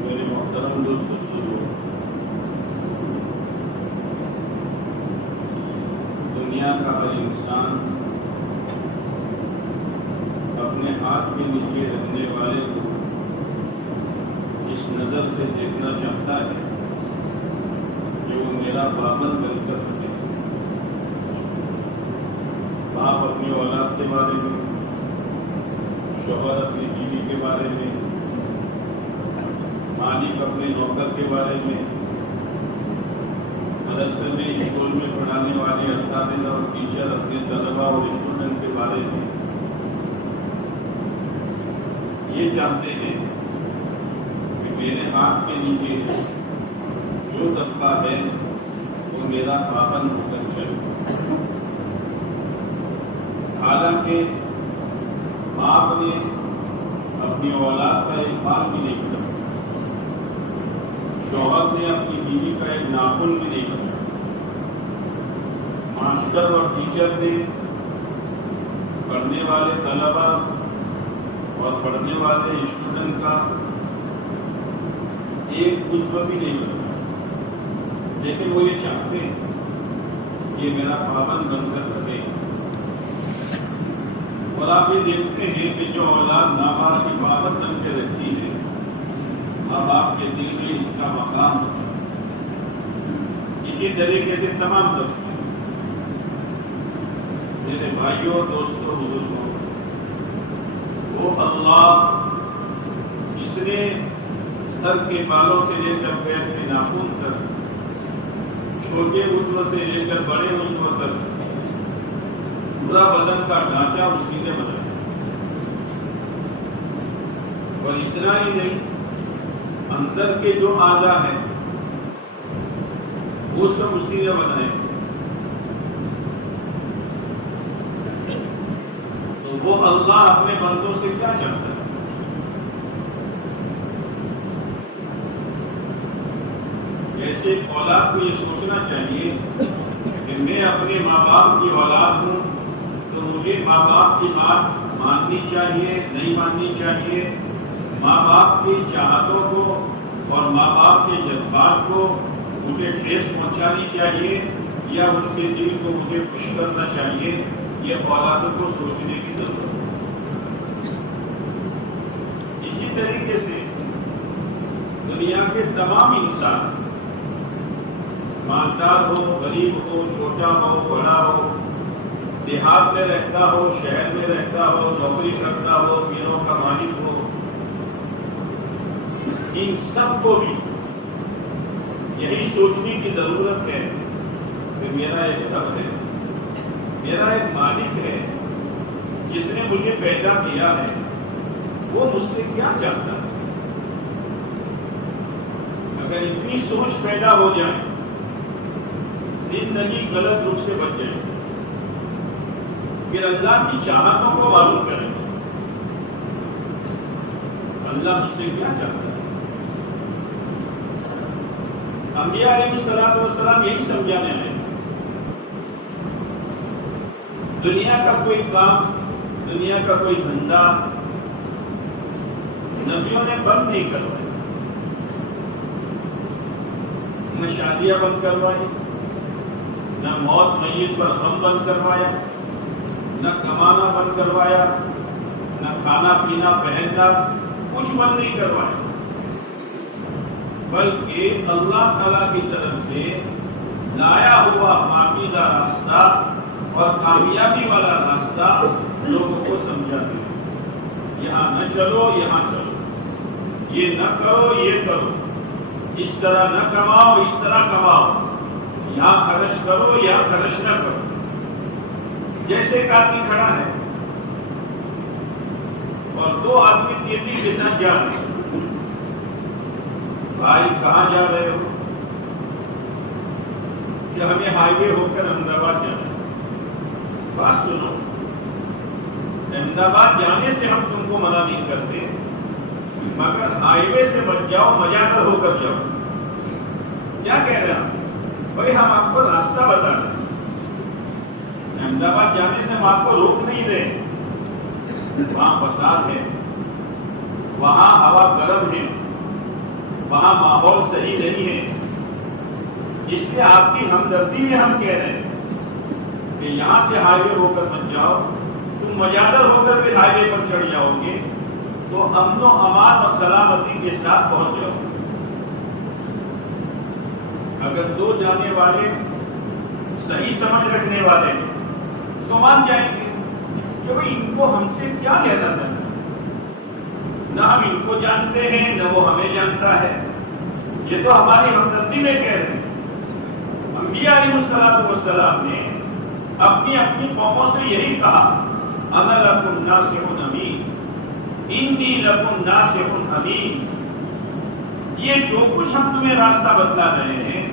میرے محترم دوستوں، دنیا کا ہر انسان اپنے ہاتھ کے نیچے رکھنے والے کو اس نظر سے دیکھنا چاہتا ہے کہ وہ میرا پابند بن کر رکھے۔ باپ اپنی اولاد کے بارے میں، شوہر اپنی بیوی کے بارے میں، مالک اپنے نوکر کے بارے میں، مدرسے میں اسکول میں پڑھانے والے اساتذہ اور ٹیچر اپنے طلباء اور اسٹوڈنٹ کے بارے میں یہ جانتے ہیں کہ میرے ہاتھ کے نیچے جو طبقہ ہے وہ میرا پابند ہو کر چلے۔ حالانکہ باپ نے اپنی اولاد کا ایک بال بھی نہیں کاٹا، شوہر نے اپنی بیوی کا ایک ناخن بھی نہیں کاٹا، ماسٹر اور ٹیچر نے پڑھنے والے طلباء اور پڑھنے والے اسٹوڈنٹ کا ایک عضو بھی نہیں کاٹا، لیکن وہ یہ چاہتے ہیں کہ یہ میرا پابند بن کر رہے۔ اور آپ یہ دیکھتے ہیں کہ جو اولاد ماں باپ کی پابند بن کے رکھتی ہے، ماں باپ کے دل میں اس کا مقام ہوتا ہے۔ اسی طریقے سے تمام طبقے، میرے بھائیوں، دوستوں، بزرگوں، وہ اللہ جس نے سر کے بالوں سے لے کر پیر کے ناخن تک، چھوٹے عضو سے لے کر بڑے عضو تک پورا بدن کا ڈھانچہ اسی نے بنایا، اور اتنا ہی نہیں، اندر کے جو اعضاء ہیں وہ سب اسی نے بنائے۔ تو وہ اللہ اپنے بندوں سے کیا چاہتا ہے؟ ایسے ایک اولاد کو یہ سوچنا چاہیے کہ میں اپنے ماں باپ کی اولاد ہوں، تو مجھے ماں باپ کی بات ماننی چاہیے، نہیں ماننی چاہیے، ماں باپ کی چاہتوں کو اور ماں باپ کے جذبات کو مجھے ٹھیس پہنچانی چاہیے یا ان کے دل کو مجھے خوش کرنا چاہیے، یہ اولادوں کو سوچنے کی ضرورت ہے۔ اسی طریقے سے دنیا کے تمام انسان، مالدار ہو، غریب ہو، چھوٹا ہو، بڑا ہو، دیہات میں رہتا ہو، شہر میں رہتا ہو، نوکری کرتا ہو، میلوں کا مالک ہو، ان سب کو بھی یہی سوچنے کی ضرورت ہے کہ میرا ایک رب ہے، میرا ایک مالک ہے جس نے مجھے پیدا کیا ہے، وہ مجھ سے کیا چاہتا ہے۔ اگر اتنی سوچ پیدا ہو جائے، زندگی غلط رخ سے بچ جائے، پھر اللہ کی چاہتوں کو معلوم کریں، اللہ مجھ سے کیا چاہتا ہے۔ انبیاء علیہ السلام یہی سمجھانے آئے، دنیا کا کوئی کام، دنیا کا کوئی دھندا نبیوں نے بند نہیں کروایا، نہ شادیاں بند کروائی، نہ موت میت پر غم بند کروایا، نہ کمانا بند کروایا، نہ کھانا پینا پہننا، کچھ بند نہیں کروایا، بلکہ اللہ تعالیٰ کی طرف سے لایا ہوا پاکیزہ راستہ اور کامیابی والا راستہ لوگوں کو سمجھا دیا، یہاں نہ چلو، یہاں چلو۔ یہ نہ کرو یہ کرو، اس طرح نہ کماؤ اس طرح کماؤ، یہاں خرچ کرو یہاں خرچ نہ کرو۔ جیسے ایک آدمی کھڑا ہے اور دو آدمی تیزی کے ساتھ جا رہے ہیں، بھائی کہاں جا رہے ہو؟ کہ ہمیں ہائی وے ہو کر احمد آباد جانا ہے۔ بات سنو، احمد آباد جانے سے ہم تم کو منع نہیں کرتے، مگر ہائی وے سے بچ جاؤ، مجاگر ہو کر جاؤ۔ کیا کہہ رہے ہیں؟ بھائی ہم آپ کو راستہ بتا رہے ہیں، احمد آباد جانے سے ہم آپ کو روک نہیں رہے، وہاں فساد ہے، وہاں ہوا گرم ہے، وہاں ماحول صحیح نہیں ہے، اس لیے آپ کی ہمدردی میں ہم کہہ رہے ہیں کہ یہاں سے ہائی وے ہو کر مت جاؤ، تم مجادر ہو کر بھی ہائی وے پر چڑھ جاؤ گے تو امن و امان اور سلامتی کے ساتھ پہنچ جاؤ۔ اگر دو جانے والے صحیح سمجھ رکھنے والے ہیں تو مان جائیں گے کہ بھئی ان کو ہم سے کیا لینا تھا، نہ ہم ان کو جانتے ہیں نہ وہ ہمیں جانتا ہے، یہ تو ہماری ہمدردی میں کہہ رہے ہیں۔ انبیاء علیہ السلام نے اپنی اپنی قوموں سے یہی کہا، انا لکم ناصح امین، انی لکم ناصح امین۔ یہ جو کچھ ہم تمہیں راستہ بتلا رہے ہیں،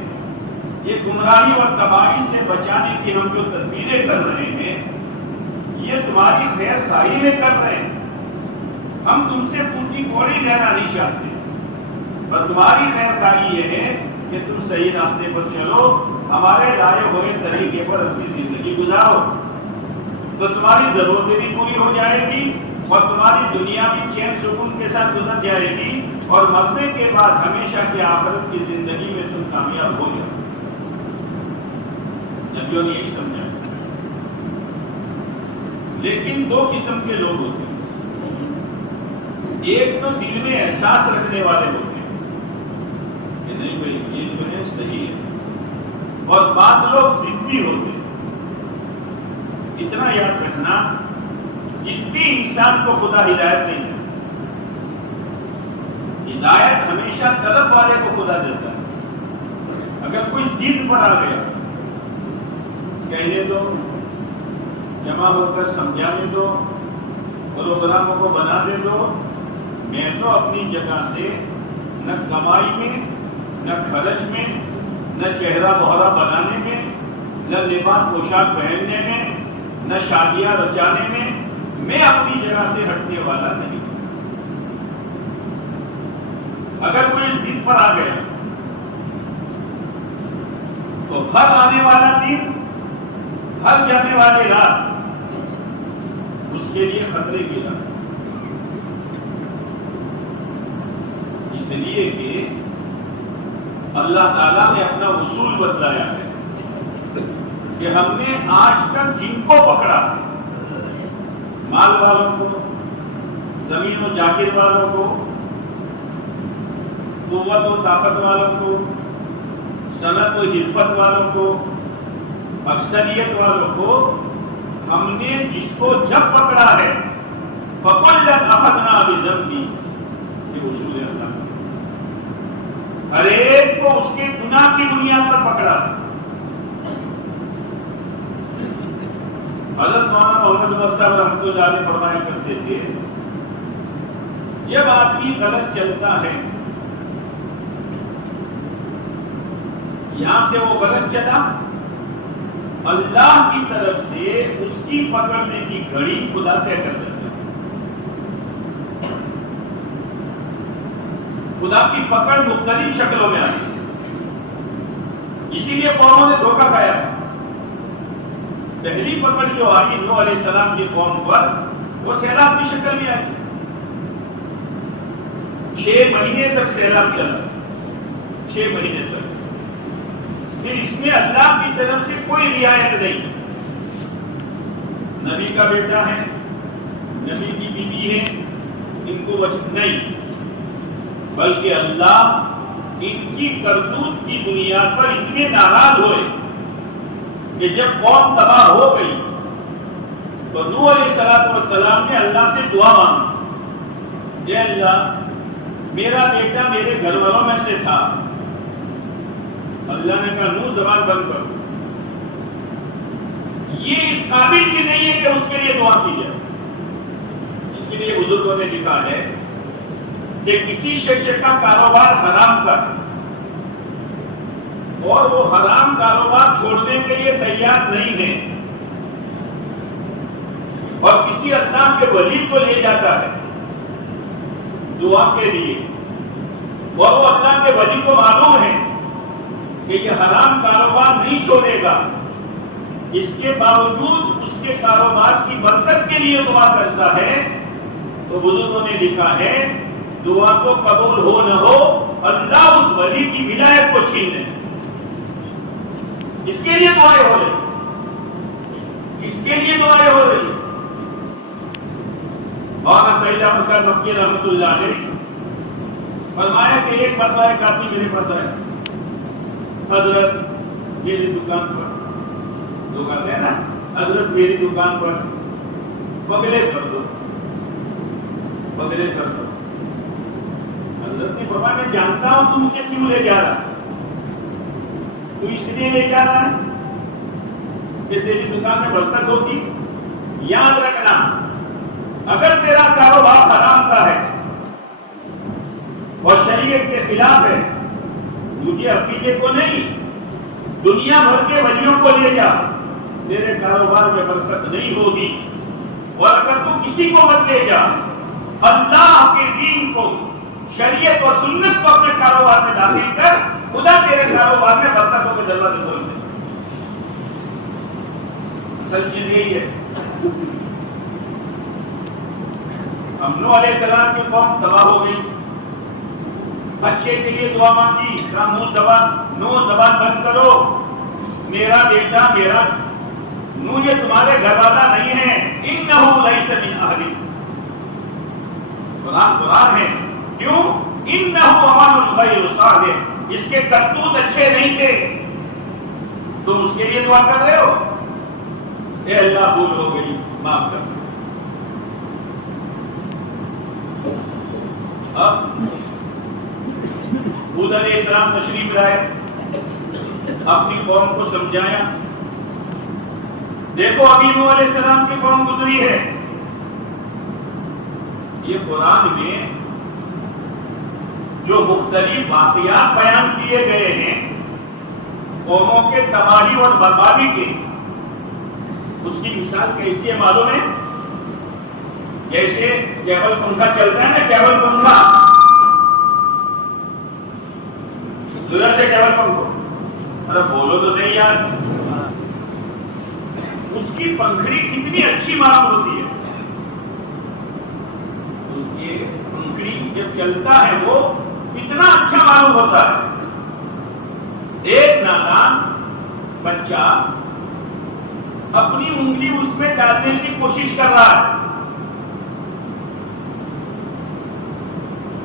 یہ گمراہی اور تباہی سے بچانے کی ہم جو تدبیریں کر رہے ہیں، یہ تمہاری خیر خواہی میں کر رہے ہیں۔ ہم تم سے پوٹی کوڑی لینا نہیں چاہتے، اور تمہاری خیر خواہی یہ ہے کہ تم صحیح راستے پر چلو، ہمارے لائے ہوئے طریقے پر اپنی زندگی گزارو، تو تمہاری ضرورتیں بھی پوری ہو جائے گی اور تمہاری دنیا بھی چین سکون کے ساتھ گزر جائے گی، اور مرنے کے بعد ہمیشہ کی آخرت کی زندگی میں تم کامیاب ہو جاؤ۔ نبیوں نے یہی سمجھا۔ لیکن دو قسم کے لوگ ہوتے ہیں، ایک تو دل میں احساس رکھنے والے ہوتے ہیں کہ نہیں بھائی یہ جو ہے صحیح ہے، اور بعض لوگ ضدی ہوتے ہیں۔ اتنا یاد رکھنا، ضدی انسان کو خدا ہدایت نہیں دیتا، ہدایت ہمیشہ طلب والے کو خدا دیتا ہے۔ اگر کوئی ضد پر آ گیا، کہنے دو، جمع ہو کر سمجھانے دو، پروگراموں کو بنانے دو، میں تو اپنی جگہ سے نہ کمائی میں نہ خرچ میں نہ چہرہ بہرا بنانے میں نہ لباس پوشاک پہننے میں نہ شادیاں رچانے میں اپنی جگہ سے ہٹنے والا نہیں۔ اگر کوئی ضد پر آ گیا تو ہر آنے والا دن، ہر جانے والی رات اس کے لیے خطرے کی رات، اس لیے کہ اللہ تعالیٰ نے اپنا اصول بتلایا ہے کہ ہم نے آج تک جن کو پکڑا، مال والوں کو، زمین و جاگیر والوں کو، قوت و طاقت والوں کو، صنعت و حرفت والوں کو، اکثریت والوں کو، ہم نے جس کو جب پکڑا ہے فَقُلًّا أَخَذْنَا بِذَنبِهِ، یہ اصول ہے اللہ کا۔ ہر ایک کو اس کے گناہ کی بنیاد پر پکڑا ہے۔ حضرت مولانا محمد عمر صاحب رحمۃ اللہ علیہ فرمایا کرتے تھے، جب آدمی غلط چلتا ہے، یہاں سے وہ غلط چلا، اللہ کی طرف سے اس کی پکڑنے کی گھڑی خدا طے کر دیتا ہے۔ خدا کی پکڑ مختلف شکلوں میں آئی، اسی لیے قوموں نے دھوکہ کھایا۔ پہلی پکڑ جو آئی نوح علیہ السلام کی قوم پر، وہ سیلاب کی شکل میں آئی۔ 6 مہینے تک سیلاب چلا، 6 مہینے تک۔ پھر اس میں اللہ کی طرف سے کوئی رعایت نہیں۔ نبی کا بیٹا ہے، نبی کی بیوی ہے، ان کو بچت نہیں، بلکہ اللہ ان کی کرتوت کی بنیاد پر اتنے ناراض ہوئے کہ جب قوم تباہ ہو گئی تو نوح علیہ السلام نے اللہ سے دعا مانگی، اے اللہ میرا بیٹا میرے گھر والوں میں سے تھا. اللہ نے کہا نو زبان بند کرو. یہ اس قابل کی نہیں ہے کہ اس کے لیے دعا کی جائے. اسی لیے بزرگوں نے لکھا ہے کہ کسی شخص کا کاروبار حرام کر اور وہ حرام کاروبار چھوڑنے کے لیے تیار نہیں ہے اور کسی اللہ کے ولی کو لے جاتا ہے دعا کے لیے اور وہ اللہ کے ولی کو معلوم ہے کہ یہ حرام کاروبار نہیں چھوڑے گا, اس کے باوجود اس کے کاروبار کی برکت کے لیے دعا کرتا ہے, تو بزرگوں نے لکھا ہے دعا کو قبول ہو نہ ہو اللہ اس ولی کی ولایت کو چھین لے. اس کے لیے دعائیں ہو رہی, اس کے لیے دعائیں ہو رہی. اور سعید احمد خان مکی رحمۃ اللہ علیہ فرمایا کہ ایک مرتبہ ایک آدمی میرے پاس آیا, حضرت میری دکان پر, دکان ہے نا, حضرت میری دکان پر بغلے کر دو, بغلے کر دو. حضرت نے فرمایا میں جانتا ہوں تو مجھے کیوں لے جا رہا, تو اس لیے لے جا رہا ہے کہ تیری دکان میں برکت ہوگی. یاد رکھنا اگر تیرا کاروبار حرام کا ہے اور شریعت کے خلاف ہے, مجھے عقیدے کو نہیں دنیا بھر کے ولیوں کو لے جا, تیرے کاروبار میں برکت نہیں ہوگی. اور اگر تو کسی کو مت لے جا, اللہ کے دین کو, شریعت اور سنت کو اپنے کاروبار میں داخل کر, خدا تیرے کاروبار میں برکتوں کے دروازے کھول دے. اصل چیز یہی ہے. نوح علیہ السلام کی قوم تباہ ہو گئی, بچے کے لیے دعا مانگی, کہا نوح زبان بند کرو, میرا بیٹا میرا نوح یہ تمہارے گھر والا نہیں ہے, انہ لیس من اہلی. قرآن ہے کیوں, انہ عمل غیر صالح, اس کے کرتوت اچھے نہیں تھے. تم اس کے لیے دعا کر رہے ہو, اے اللہ بھول ہو گئی معاف کر. اب ہود علیہ السلام تشریف لائے, اپنی قوم کو سمجھایا, دیکھو ابھی نوح علیہ السلام کی قوم گزری ہے. یہ قرآن میں جو مختلف واقعات بیان کیے گئے ہیں قوموں کے تباہی اور بربادی کے, اس کی مثال کیسی ہے معلوم ہے؟ جیسے کیبل پنکھا چلتا ہے نا, کیبل پنکھا, ادھر سے کیبل پنکھا, ارے بولو تو صحیح یار, اس کی پنکھڑی کتنی اچھی معلوم ہوتی ہے. اس کی پنکھڑی جب چلتا ہے وہ کتنا اچھا معلوم ہوتا ہے. ایک نادان بچہ اپنی انگلی اس میں ڈالنے کی کوشش کر رہا ہے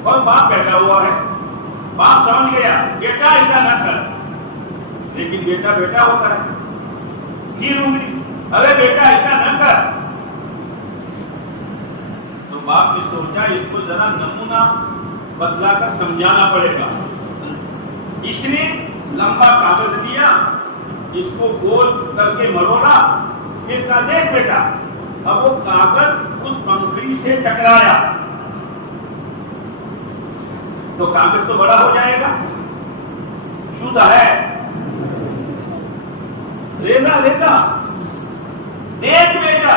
اور باپ بیٹھا ہوا ہے. باپ سمجھ گیا بیٹا ایسا نہ کر, لیکن بیٹا بیٹا ہوتا ہے, پھر انگلی, ارے بیٹا ایسا نہ کر. تو باپ نے سوچا اس کو ذرا نمونہ بدلا کر سمجھانا پڑے گا. اس نے لمبا کاغذ دیا, اس کو گول کر کے مروڑا, پھر کہا دیکھ بیٹا, اب وہ کاغذ اس پنکھڑی سے ٹکرایا تو کاغذ تو بڑا ہو جائے گا, چھوٹا ہے, ریزا ریزا. دیکھ بیٹا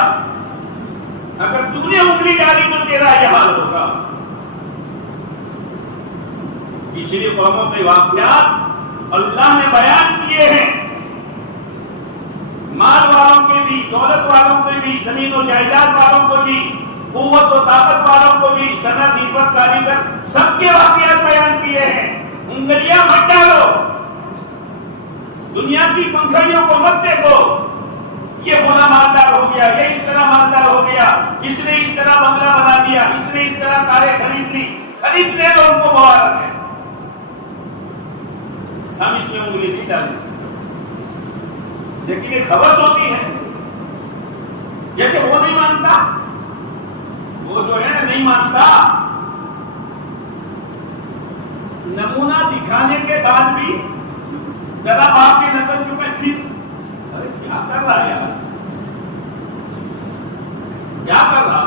اگر تم نے انگلی ڈالی تو تیرا یہ حال ہوگا. اس لیے قوموں کے واقعات اللہ نے بیان کیے ہیں, مال والوں کے بھی, دولت والوں کے بھی, زمین و جائیداد والوں کو بھی, قوت و طاقت والوں کو بھی, صنعت حکمت کاریگر, سب کے واقعات بیان کیے ہیں. انگلیاں مت ڈالو, دنیا کی پنکھڑیوں کو مت دیکھو, یہ بڑا مالدار ہو گیا, یہ اس طرح مالدار ہو گیا, اس نے اس طرح بنگلہ بنا دیا, اس نے اس طرح کاریں خرید لی, خریدنے دو ان کو مبارک ہے. ہم اس میں انگلی نہیں ڈالیں. لیکن ایک خبر ہوتی ہے, جیسے وہ نہیں مانتا, وہ جو ہے نہیں مانتا, نمونہ دکھانے کے بعد بھی ذرا باپ کی نظر چکے پھر ارے کیا کر رہا ہے یار، کیا کر رہا،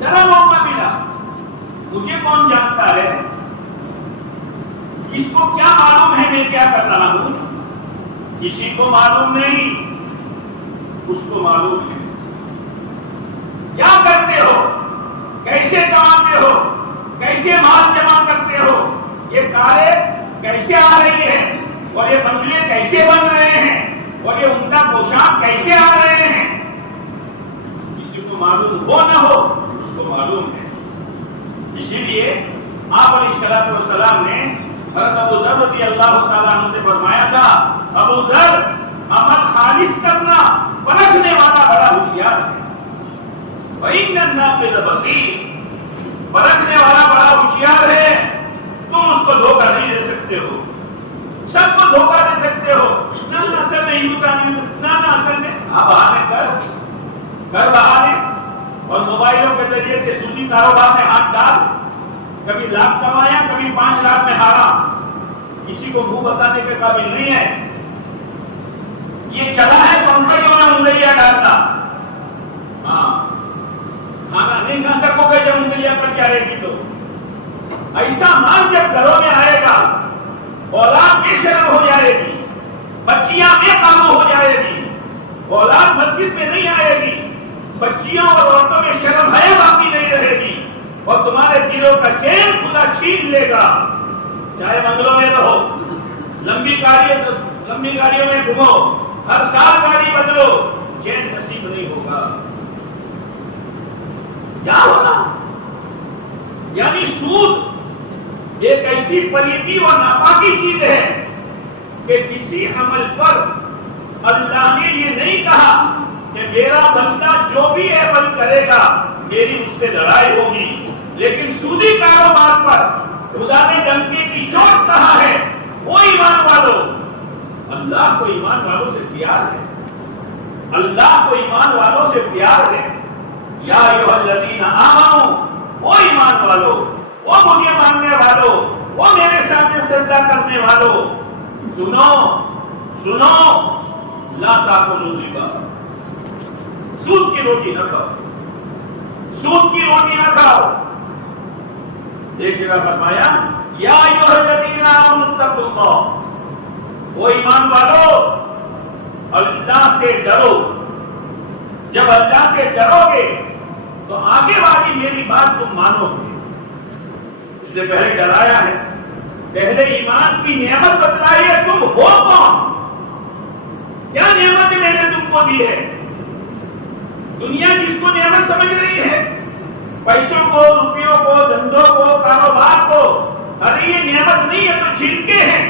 ذرا موقع ملا، مجھے کون جانتا ہے، اس کو کیا معلوم ہے میں کیا کر رہا ہوں، کسی کو معلوم نہیں، اس کو معلوم ہے۔ کیا کرتے ہو، کیسے کماتے ہو، کیسے مال جمع کرتے ہو، یہ کاریں کیسے آ رہی ہے، اور یہ بنگلے کیسے بن رہے ہیں، اور یہ عمدہ پوشاک کیسے آ رہے ہیں، کسی کو معلوم ہو نہ ہو اس کو معلوم ہے۔ اسی لیے آپ علیہ الصلوۃ والسلام نے حضرت ابو ذر رضی اللہ تعالیٰ عنہ سے فرمایا تھا، ابو ذر عمل خالص کرنا پرکھنے والا بڑا ہوشیار ہے، وَإِنَّ النَّاقِدَ بَصِيرٌ، پرکھنے والا بڑا ہوشیار ہے، تم اس کو دھوکہ نہیں دے سکتے ہو، سب کو دھوکہ دے سکتے ہو، نہ اصل میں یوں تھا، نہ اصل میں بہانے کر بہانے، اور موبائلوں کے ذریعے سے سودی کاروبار میں ہاتھ ڈال، کبھی لاکھ کمایا کبھی 5 لاکھ میں ہارا، کسی کو منہ بتانے کے قابل نہیں ہے، یہ چلا ہے تو انگلیوں میں انگلیاں ڈالتا، ہاں کھانا نہیں کھا سکو گے جب انگلیاں کٹ جائے گی تو، ایسا مال جب گھروں میں آئے گا اولاد بے شرم ہو جائے گی، بچیاں بے قابو ہو جائے گی، اولاد مسجد میں نہیں آئے گی، بچیاں اور عورتوں میں شرم حیا باقی نہیں رہے گی، اور تمہارے دلوں کا چین خدا چھین لے گا، چاہے بنگلوں میں رہو، لمبی گاڑیوں میں گھومو، ہر سال گاڑی بدلو، چین نصیب نہیں ہوگا۔ کیا ہوگا؟ یعنی سود ایک ایسی پلیتی اور ناپاکی چیز ہے کہ کسی عمل پر اللہ نے یہ نہیں کہا کہ میرا بندہ جو بھی عمل کرے گا میری اس سے لڑائی ہوگی، لیکن سودی کاروبار پر خدا نے ڈنکے کی چوٹ کہا ہے، وہ ایمان والوں، اللہ کو ایمان والوں سے پیار ہے، اللہ کو ایمان والوں سے پیار ہے، یا ایھا الذین آمنوا، وہ ایمان والوں، وہ مجھے ماننے والوں، وہ میرے سامنے سجدہ کرنے والوں، سنو لا تاکلوا الربا، سود کی روٹی نہ کھاؤ، سود کی روٹی نہ کھاؤ۔ ایک جگہ فرمایا یا ایھا الذین آمنوا اتقوا اللہ، وہ ایمان والوں اللہ سے ڈرو، جب اللہ سے ڈرو گے تو آگے والی میری بات تم مانو گے، اس سے پہلے ڈرایا ہے، پہلے ایمان کی نعمت بتلائی ہے، تم ہو کون، کیا نعمت میں نے تم کو دی ہے۔ دنیا جس کو نعمت سمجھ رہی ہے، پیسوں کو، روپیوں کو، دھندوں کو، کاروبار کو، ارے یہ نعمت نہیں ہے تو چھینکے ہیں،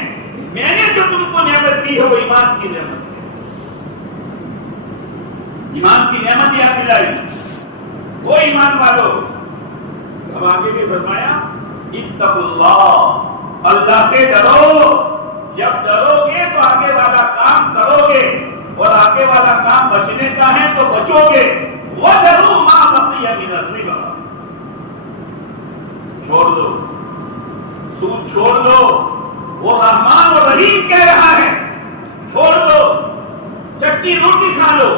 میں نے جو تم کو نعمت دی ہے وہ ایمان کی نعمت ہے، ایمان کی نعمت یاد دلائی، وہ ایمان والوں۔ اب آگے بھی فرمایا اتقوا اللہ، اللہ سے ڈرو، جب ڈرو گے تو آگے والا کام کرو گے، اور آگے والا کام بچنے کا ہے تو بچو گے، وَذَرُوا مَا بَقِيَ مِنَ الرِّبَا، چھوڑ دو، سود چھوڑ دو، وہ رحمان و رحیم کہہ رہا ہے، چھوڑ دو، چٹنی روٹی کھا لو،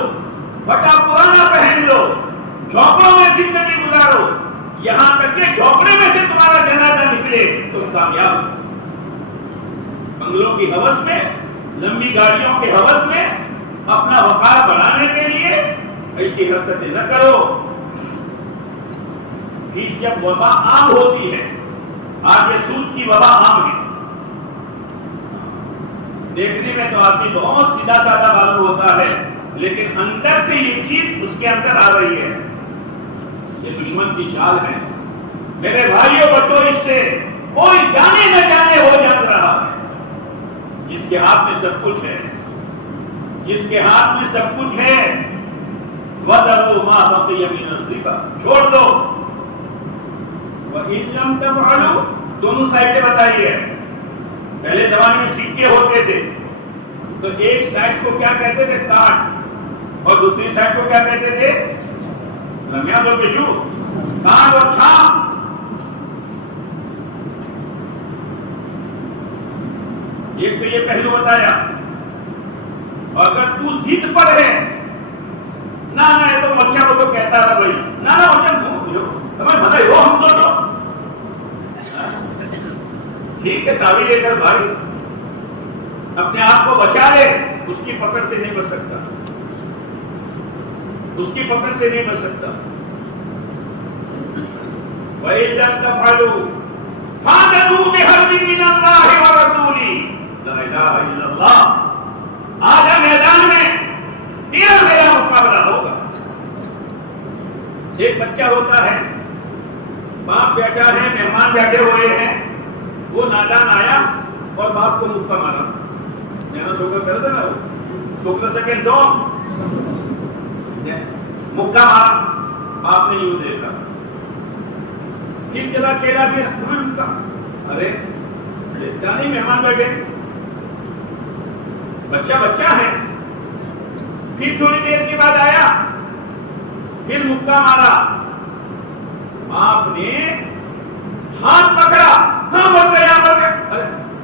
بٹا پرانا پہن لو، جھونپڑوں میں زندگی گزارو، یہاں تک کہ جھونپڑے میں سے تمہارا جنازہ نکلے تم کامیاب۔ بنگلوں کی ہوس میں، لمبی گاڑیوں کے ہوس میں اپنا وقار بڑھانے کے لیے ایسی حرکتیں نہ کرو، پھر جب وبا عام ہوتی ہے، آج یہ سود کی وبا عام ہے، دیکھنے میں تو آدمی بہت سیدھا سادہ معلوم ہوتا ہے، لیکن اندر سے یہ چیز اس کے اندر آ رہی ہے، یہ دشمن کی چال ہے۔ میرے بھائیوں بچوں، اس سے کوئی جانے نہ جانے ہو جان رہا ہے، جس کے ہاتھ میں سب کچھ ہے، جس کے ہاتھ میں سب کچھ ہے، وَذَرُوا مَا بَقِيَ مِنَ الرِّبَا، چھوڑ دو، وَإِن لَّمْ تَفْعَلُوا، دونوں سائڈیں بتائیے، پہلے زمانے میں سکے ہوتے تھے تو ایک سائڈ کو کیا کہتے تھے، کاٹ، اور دوسری سائڈ کو کیا کہتے تھے، لمیاں بول کے شو، کاٹ اور چھاپ۔ ایک تو یہ پہلو بتایا. اور اگر تو ضد پر ہے نہ یہ تو مچھا وہ تو کہتا ہے بھائی نہ مچھا تمہیں بتائیے وہ ہم تو ٹھیک ہے تعویل لے کر بھائی اپنے آپ کو بچا لے. اس کی پکڑ سے نہیں بچ سکتا. اس کی پکڑ سے نہیں بچ سکتا. وَإِن لَّمْ تَفْعَلُوا فَاعْلَمُوا بِحَرْبٍ مِّنَ اللَّهِ وَرَسُولِهِ. لا الہ الا اللہ. آج میدان میں تیرا میرا مقابلہ ہوگا. ایک بچہ ہوتا ہے, باپ بیٹھا ہے, مہمان بیٹھے ہوئے ہیں, وہ نادان آیا اور باپ کو مکہ مارا. میرا شوکر کر دے نا شوکر سیکنڈ دو مکہ مارا. باپ نے یوں دیکھا ایک جگہ کھیلا بھی مکہ. ارے جانی مہمان بیٹھے بچہ بچہ ہے. پھر تھوڑی دیر کے بعد آیا پھر مکہ مارا. باپ نے ہاتھ پکڑا. ہاں بول گیا یہاں پر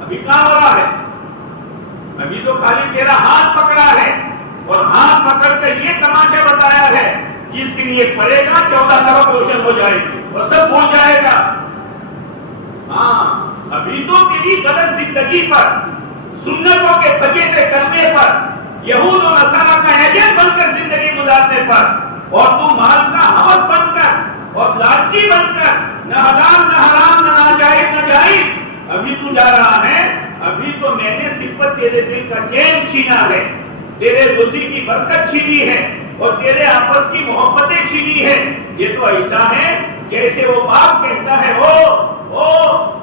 ابھی کہاں ہو رہا ہے؟ ابھی تو خالی تیرا ہاتھ پکڑا ہے اور ہاتھ پکڑ کر یہ تماشا بتایا ہے جس دن یہ پڑے گا 14 طرف روشن ہو جائے گی اور سب بھول جائے گا. ہاں ابھی تو تیری غلط زندگی پر سنتوں کے بچے سے کرنے پر یہود و نصارہ کا ایجنٹ بن کر زندگی گزارنے پر اور تو مال کا ہوس بن کر اور لالچی بن کر نہ حلال نہ حرام نہ ناجائز نہ جائز ابھی تو جا رہا ہے. ابھی تو میں نے صرف تیرے دل کا چین چھینا ہے, تیرے روزی کی برکت چھینی ہے اور تیرے آپس کی محبتیں چھینی ہے. یہ تو ایسا ہے جیسے وہ باپ کہتا ہے او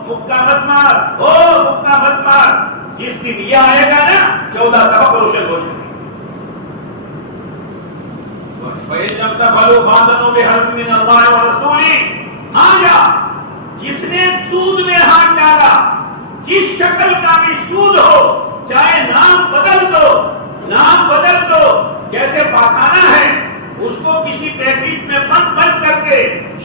مکہ مت مار, او مکہ مت مار. جس دن یہ آئے گا نا 14 طرف روشن ہو جائے گی. فَإِن لَّمْ تَفْعَلُوا فَأْذَنُوا بِحَرْبٍ مِّنَ اللَّهِ وَرَسُولِهِ. آجا جس نے سود میں ہاتھ ڈالا جس شکل کا بھی سود ہو چاہے نام بدل دو جیسے پاخانہ ہے اس کو کسی پیکٹ میں بند کر کے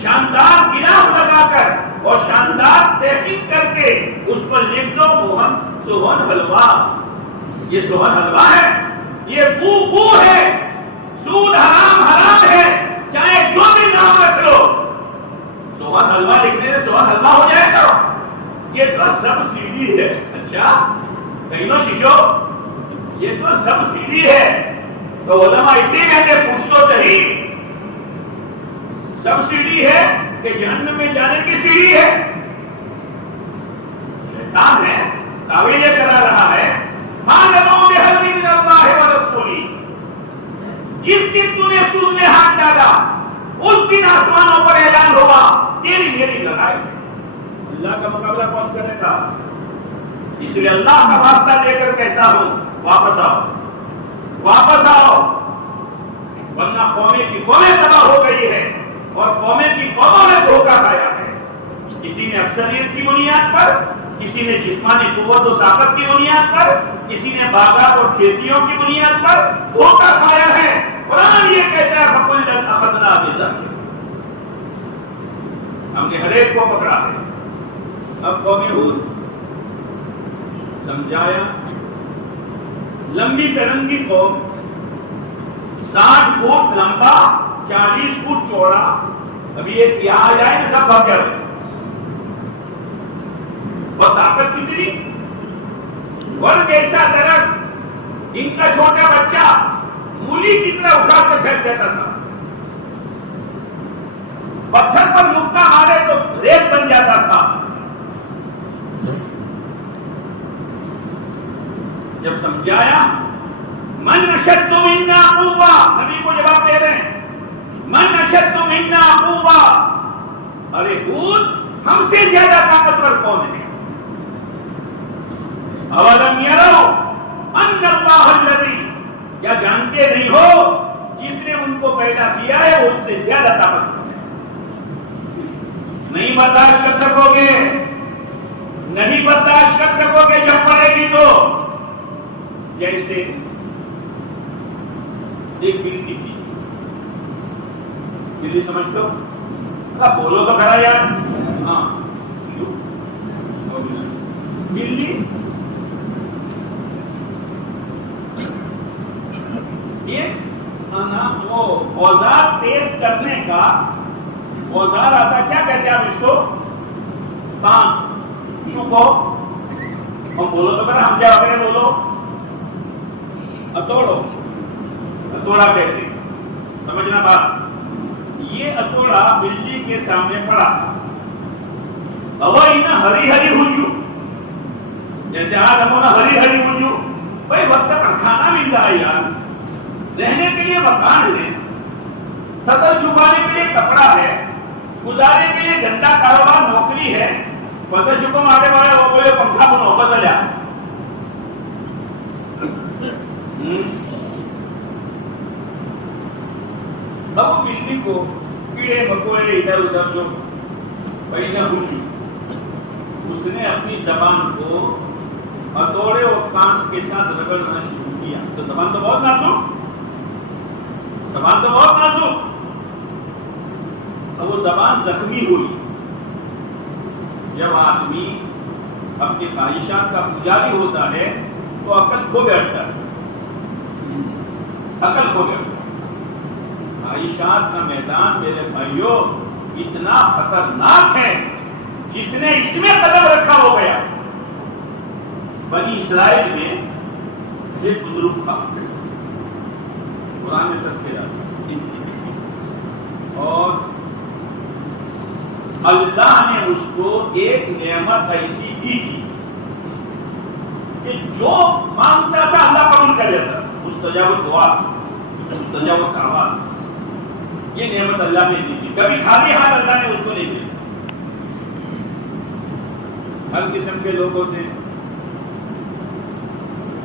شاندار گلاف لگا کر اور شاندار پیکنگ کر کے اس پر لکھ دو سوہن حلوہ. یہ سوہن حلوہ ہے, یہ بو ہے. سود حرام ہے چاہے جو بھی نام رکھ لو. سوہن حلوہ لکھنے سے سوہن حلوہ ہو جائے گا. یہ تو سبسڈی ہے. اچھا کہیں شیشو یہ تو سبسڈی ہے. تو علماء اسی کہتے پوچھ تو صحیح سبسڈی ہے کہ جہنم میں جانے کی سیڑھی ہے. شیطان ہے تعویل کرا رہا ہے. جس دن تو نے سود میں ہاتھ ڈالا اس دن آسمانوں پر اعلان ہوگا تیری میری لڑائی. اللہ کا مقابلہ کون کرے گا؟ اس لیے اللہ کا واسطہ دے کر کہتا ہوں واپس آؤ ورنہ قومیں کی قومیں تباہ ہو گئی ہے اور قومیں کی قوموں نے دھوکہ کھایا ہے. کسی نے اکثریت کی بنیاد پر, کسی نے جسمانی قوت و طاقت کی بنیاد پر, کسی نے باغات اور کھیتیوں کی بنیاد پر دھوکہ کھایا ہے. قرآن یہ کہتا ہے فَكُلًّا أَخَذْنَا بِذَنبِهِ. ہم نے ہر ایک کو پکڑا ہے. اب قوم ہود سمجھایا لمبی ترنگی قوم 60 فٹ لمبا 40 فٹ چوڑا. ابھی ایک یہاں آ جائے نا سب بھاگ جائے. اور طاقت کتنی ون جیسا درخت ان کا چھوٹا بچہ مولی کتنا اٹھا کر پھینک دیتا تھا. پتھر پر مکہ مارے تو ریت بن جاتا تھا. جب سمجھایا من اشد منا قوہ, نبی کو جواب دے رہے ہیں من اشد منا قوہ. ارے ہود ہم سے زیادہ طاقتور کون ہے؟ اولم یروا ان اللہ الذی, کیا جانتے نہیں ہو جس نے ان کو پیدا کیا ہے وہ اس سے زیادہ طاقتور ہے. نہیں برداشت کر سکو گے جب پڑے گی تو. جیسے ایک بلی تھی, بلی سمجھ لو, بولو تو کھڑا یار. ہاں بلی اوزار تیز کرنے کا اوزار آتا، کیا کہتے ہیں آپ اس کو؟ تانس، شو کو ہم بولو تو میرا ہم کیا وغیرہ بولو، اتوڑو، اتوڑا کہتے ہیں، سمجھنا بات۔ یہ اتوڑا بجلی کے سامنے پڑا، ہوائی نا ہری ہری ہوجو، جیسے آج ہم نا ہری ہری ہوجو، بھائی وقت پر کھانا مل رہا ہے یار، رہنے کے لیے مکان ہے، سطر چھپانے کے لیے کپڑا ہے، گزارنے کے لیے گھنٹہ کاروبار نوکری ہے، فصل شکو ماٹے والے وہ بولے پنکھا بنو بدل جا۔ اب بجلی کو کیڑے مکوڑے ادھر ادھر جو پیدا ہوئی، اس نے اپنی زبان کو ہتھوڑے اور کانس کے ساتھ رگڑنا شروع کیا۔ تو زبان تو بہت نازک، زبان تو بہت نازک، اب وہ زبان زخمی ہوئی۔ جب آدمی اپنی خواہشات کا پجاری ہوتا ہے تو عقل کھو بیٹھتا ہے، عقل کھو بیٹھتا ہے۔ خواہشات کا میدان میرے بھائیوں اتنا خطرناک ہے، جس نے اس میں قدم رکھا ہو گیا۔ بنی اسرائیل میں ایک بزرگ تھا، قرآن میں تذکرہ، اور اللہ نے اس کو ایک نعمت ایسی دی تھی کہ جو مانگتا تھا اللہ قبول کر لیتا، مستجاب الدعا، مستجاب الدعوات، یہ نعمت اللہ نے دی تھی، کبھی خالی ہاتھ اللہ نے اس کو نہیں دیا۔ ہر قسم کے لوگ ہوتے ہیں،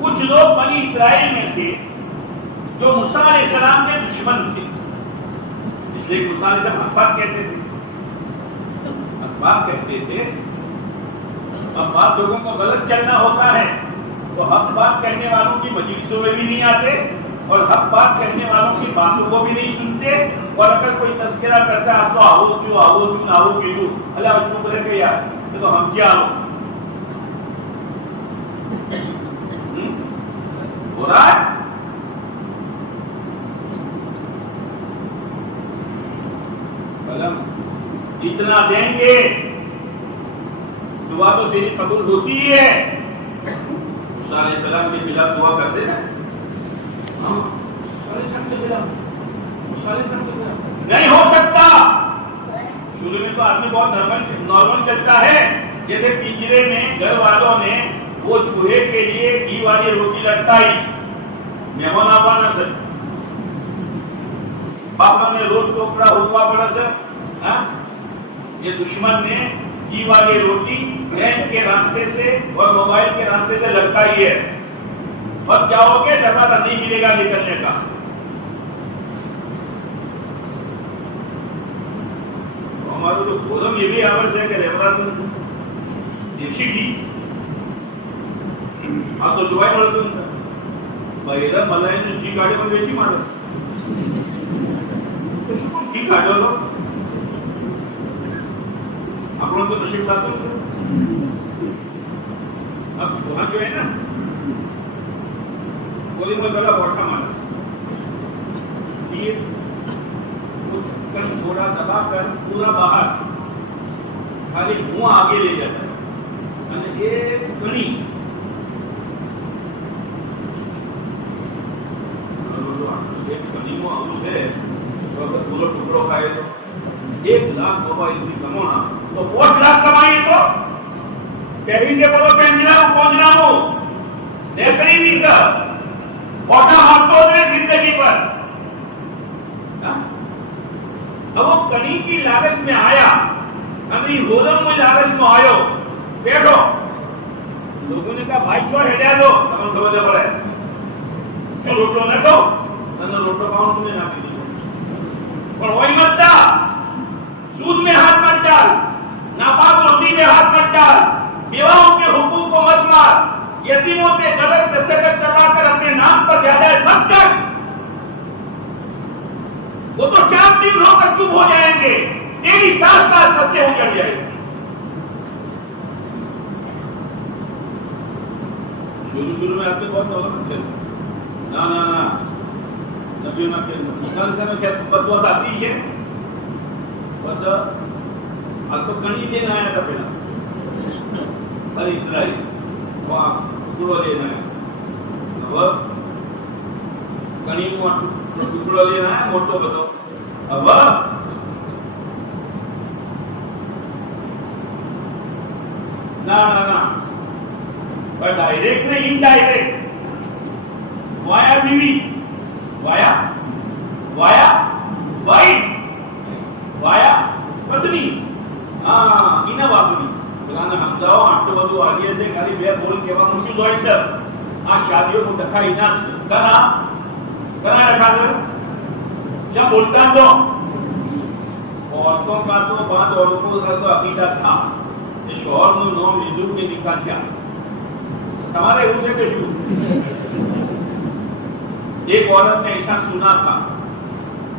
کچھ لوگ بنی اسرائیل میں سے جو موسیٰ علیہ السلام کے دشمن تھے، اس لیے موسیٰ علیہ السلام حق بات کہتے تھے، حق بات کہتے تھے۔ اب بات لوگوں کو غلط چلنا ہوتا ہے تو حق بات کہنے والوں کی مجلسوں میں بھی نہیں آتے، اور حق بات کہنے والوں کی باتوں کو بھی نہیں سنتے، اور اگر کوئی تذکرہ کرتا ہے تو آہو کیوں آہو کیوں آہو کیوں، اللہ چپ رہ گیا تو ہم کیا ہو رہا ہے؟ قلم اتنا دیں گے دعا تو تیری قبول ہوتی ہے۔ موسیٰ علیہ السلام کے خلاف دعا کرتے نا، موسیٰ علیہ السلام کے خلاف، موسیٰ علیہ السلام کے خلاف نہیں ہو سکتا۔ شروع میں تو آدمی بہت نارمل چلتا ہے، جیسے پنجرے میں گھر والوں نے وہ چوہے کے لیے گھی والی روٹی لٹکائی، مہمان آبانا سر پاپا نے روز ٹوکرا ہوا پڑا سر، یہ دشمن نے گھی والی روٹی بینک کے راستے سے اور موبائل کے راستے سے لٹکائی ہے، اور کیا ہو گیا؟ دروازہ نہیں ملے گا نکلنے کا۔ ہمارا جو گورم یہ بھی آواز ہے کہ ریوران دیوشی بھی ہاں تو دعائی بڑھتے ہیں بھائیرہ ملائی نے جی گاڑی میں بیچی مارا تو شکر کی گاڑی لو اپنا تو نشیب لاتا ہوں۔ اب چھوڑا جو ہے نا گولی میں گلا بوٹھا مارا یہ تھوڑا دبا کر پورا باہر خالی منہ آگے لے جاتا ہے، ایک کڑی پورا ٹکڑوں کھائے تو 1,00,000 موبائل بھی کمونا تو 5,00,000 کمائی تو کہیں سے بولو پہنچنا ہوں دیکھنی نہیں کر پوٹا ہاتھوں میں زندگی پر۔ اب وہ کڑی کی لالچ میں آیا، ابھی ہورم میں لالچ میں آئے بیٹھو، لوگوں نے کہا بھائی چور ہٹیا دو تمہیں خبر دے پڑے کیوں روٹو نہ کھو روٹو کھاؤں تمہیں نہ پیلی اور وہی مت ڈال، سود میں ہاتھ مت ڈال، ناپاک روٹی میں ہاتھ مت ڈال، بیواؤں کے حقوق کو مت مار، یتیموں سے غلط دستخط کروا کر اپنے نام پر زیادہ مت کر، وہ تو 4 دن رو کر چپ ہو جائیں گے، تیری 7 سال رستے ہو چڑھ جائے گی۔ شروع میں آپ کے بہت دولت چل نا نبیوں نے مسلسل میں کیا بدوت آتی ہے بس اب تو کنی دینا آیا تھا پہلا پر اسرائیل وہاں ٹکڑو لینا ہے اب کنی کو ٹکڑو لینا ہے موٹو بتاؤ اب نہ پر ڈائریکٹ نہیں انڈائریکٹ وایا بیوی وایا وایا وائی وایا پتنی ہاں اینا واقعی بلانا حمزہ آٹھو بدو آگے سے کھالی بے بول کے وہاں مشہور ہوئی سر شادیوں کو دکھا اینا کنا رکھا سر جب بولتا تو عورتوں کا تو بعد عورتوں کا تو عقیدہ تھا کہ شوہر نو نوم ہندو کے نکاح کیا ہمارے روح سے تو شروع ایک عورت نے ایسا سنا تھا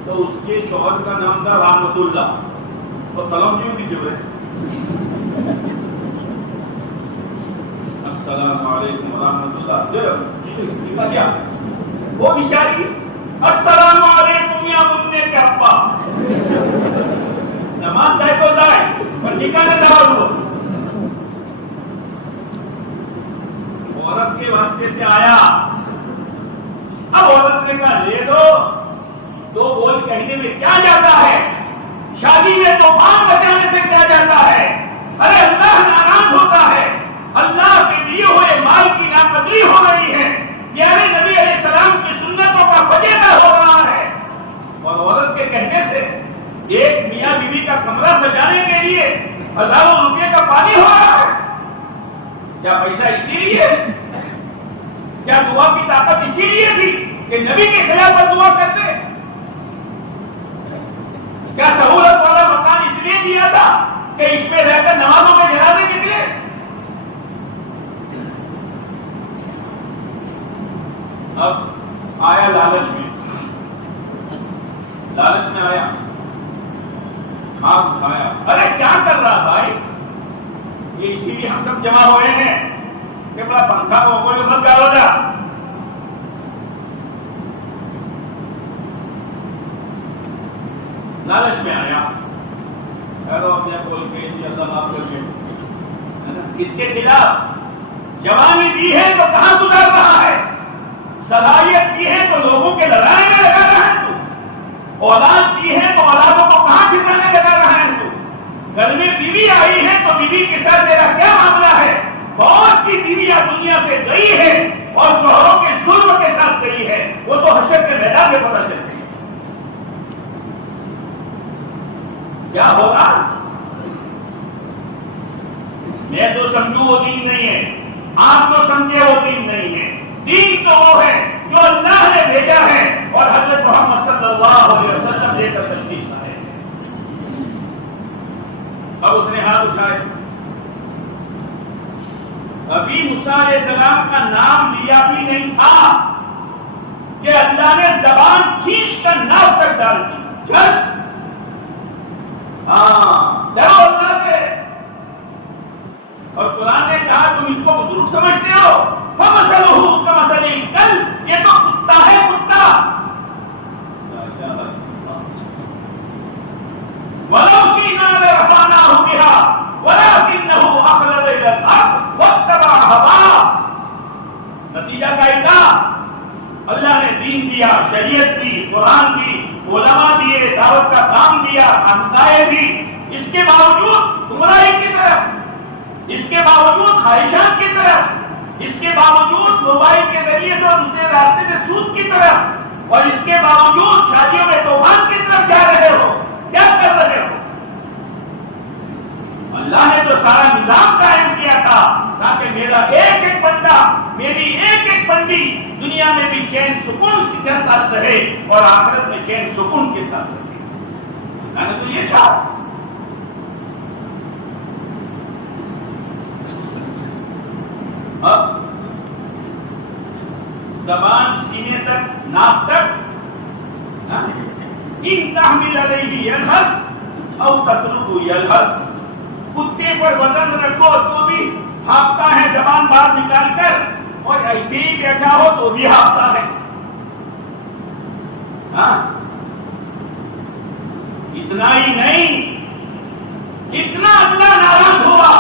تو اس کے شوہر کا نام تھا رحمت اللہ اور سلام کیوں کی جو ہے السلام علیکم ورحمۃ اللہ جو کیا وہ بیچاری السلام علیکم یا مننے کے ابا نماز جائے تو جائے پر نکاح نہ دعوت ہو عورت کے واسطے سے آیا اب عورت نے کہا لے دو بول کہنے میں کیا جاتا ہے شادی میں تو بان بجانے سے کیا جاتا ہے ارے اللہ ناراض ہوتا ہے اللہ کے دیے ہوئے مال کی ناقدری ہو رہی ہے پیارے نبی علیہ السلام کی سنتوں کا فجیدہ ہو رہا ہے اور عورت کے کہنے سے ایک میاں بیوی کا کمرہ سجانے کے لیے ہزاروں روپے کا پانی ہو رہا ہے کیا پیسہ اسی لیے کیا دعا کی طاقت اسی لیے تھی کہ نبی کے خلاف پر دعا کرتے کیا سہولت والا مکان اس لیے دیا تھا کہ اس میں رہ کر نمازوں میں جنازے نکلے اب آیا لالچ میں آیا ہاتھ اٹھایا ارے کیا کر رہا بھائی یہ اسی لیے ہم سب جمع ہوئے ہیں کہ بڑا پنکھا کو کوئی مت ڈالو جا لالچ میں آیا اپنے بول کے اللہ معاف کر کے اس کے خلاف جوانی دی ہے تو کہاں گزار رہا ہے صلاحیت دی ہے تو لوگوں کے لڑائی میں لگا رہا ہے تو اولاد دی ہے تو اولادوں کو کہاں چھپانے لگا رہا ہے تو گھر میں بیوی آئی ہے تو بیوی کے ساتھ میرا کیا معاملہ ہے بہت سی بیویاں دنیا سے گئی ہے اور شوہروں کے ظلم کے ساتھ گئی ہے وہ تو حشر کے میدان میں پتہ چلتی ہے کیا ہوگا میں تو سمجھوں وہ دین نہیں ہے آپ تو سمجھے وہ دین نہیں ہے دین تو وہ ہے جو اللہ نے بھیجا ہے اور حضرت محمد صلی اللہ علیہ وسلم لے کر تشریف لائے اب اس نے ہاتھ اٹھائے ابھی موسیٰ علیہ السلام کا نام لیا بھی نہیں تھا کہ اللہ نے زبان کھینچ کر ناف تک ڈال دی چل ڈرو اللہ سے اور قرآن نے کہا تم اس کو بزرگ سمجھتے ہو فَمَثَلُهُ كَمَثَلِ الْكَلْبِ یہ تو کتا ہے کتا وَلَوْ شِئْنَا لَرَفَعْنَاهُ بِهَا وَلَكِنَّهُ أَخْلَدَ إِلَى الْأَرْضِ وَاتَّبَعَ هَوَاهُ نتیجہ کیا تھا اللہ نے دین دیا شریعت دی قرآن دی علماء دیے دعوت کا کام دیا خانقاہیں دی اس کے باوجود گمراہی کی طرف اس کے باوجود خواہشات کی طرف اس کے باوجود موبائل کے ذریعے سے دوسرے راستے میں سود کی طرف اور اس کے باوجود شادیوں میں توبان کی طرف جا رہے ہو کیا کر رہے ہو اللہ نے تو سارا نظام قائم کیا تھا تاکہ میرا ایک ایک بندہ میری ایک ایک بندی دنیا میں بھی چین سکون کے ساتھ رہے اور آخرت میں چین سکون کے ساتھ رہے اللہ نے تو یہ چاہا اب زبان سینے تک ناک تک ان تحمل علیہ یلحس او تترکو یلحس کتے پر وزن رکھو تو بھی ہانپتا ہے زبان باہر نکال کر اور ایسے ہی بیٹھا ہو تو بھی ہانپتا ہے ہاں اتنا ہی نہیں، اتنا اللہ ناراض ہوا،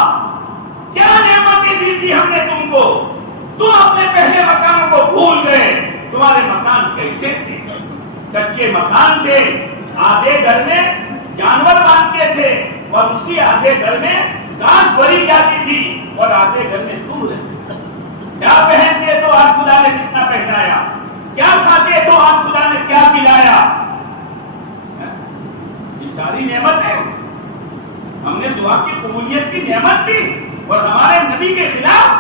کیا نعمتیں دی تھی ہم نے تم کو، تم اپنے پہلے مکانوں کو بھول گئے۔ تمہارے مکان کیسے تھے؟ کچے مکان تھے، آدھے گھر میں جانور باندھتے تھے اور اسی آدھے گھر میں گھاس بھری جاتی تھی اور آدھے گھر میں تم رہتے تھے۔ کیا پہنتے تو آج خدا نے کتنا پہنایا، کیا کھاتے تو آج خدا نے کیا پلایا۔ یہ ساری نعمتیں ہم نے دعا کی قبولیت کی نعمت دی اور ہمارے نبی کے خلاف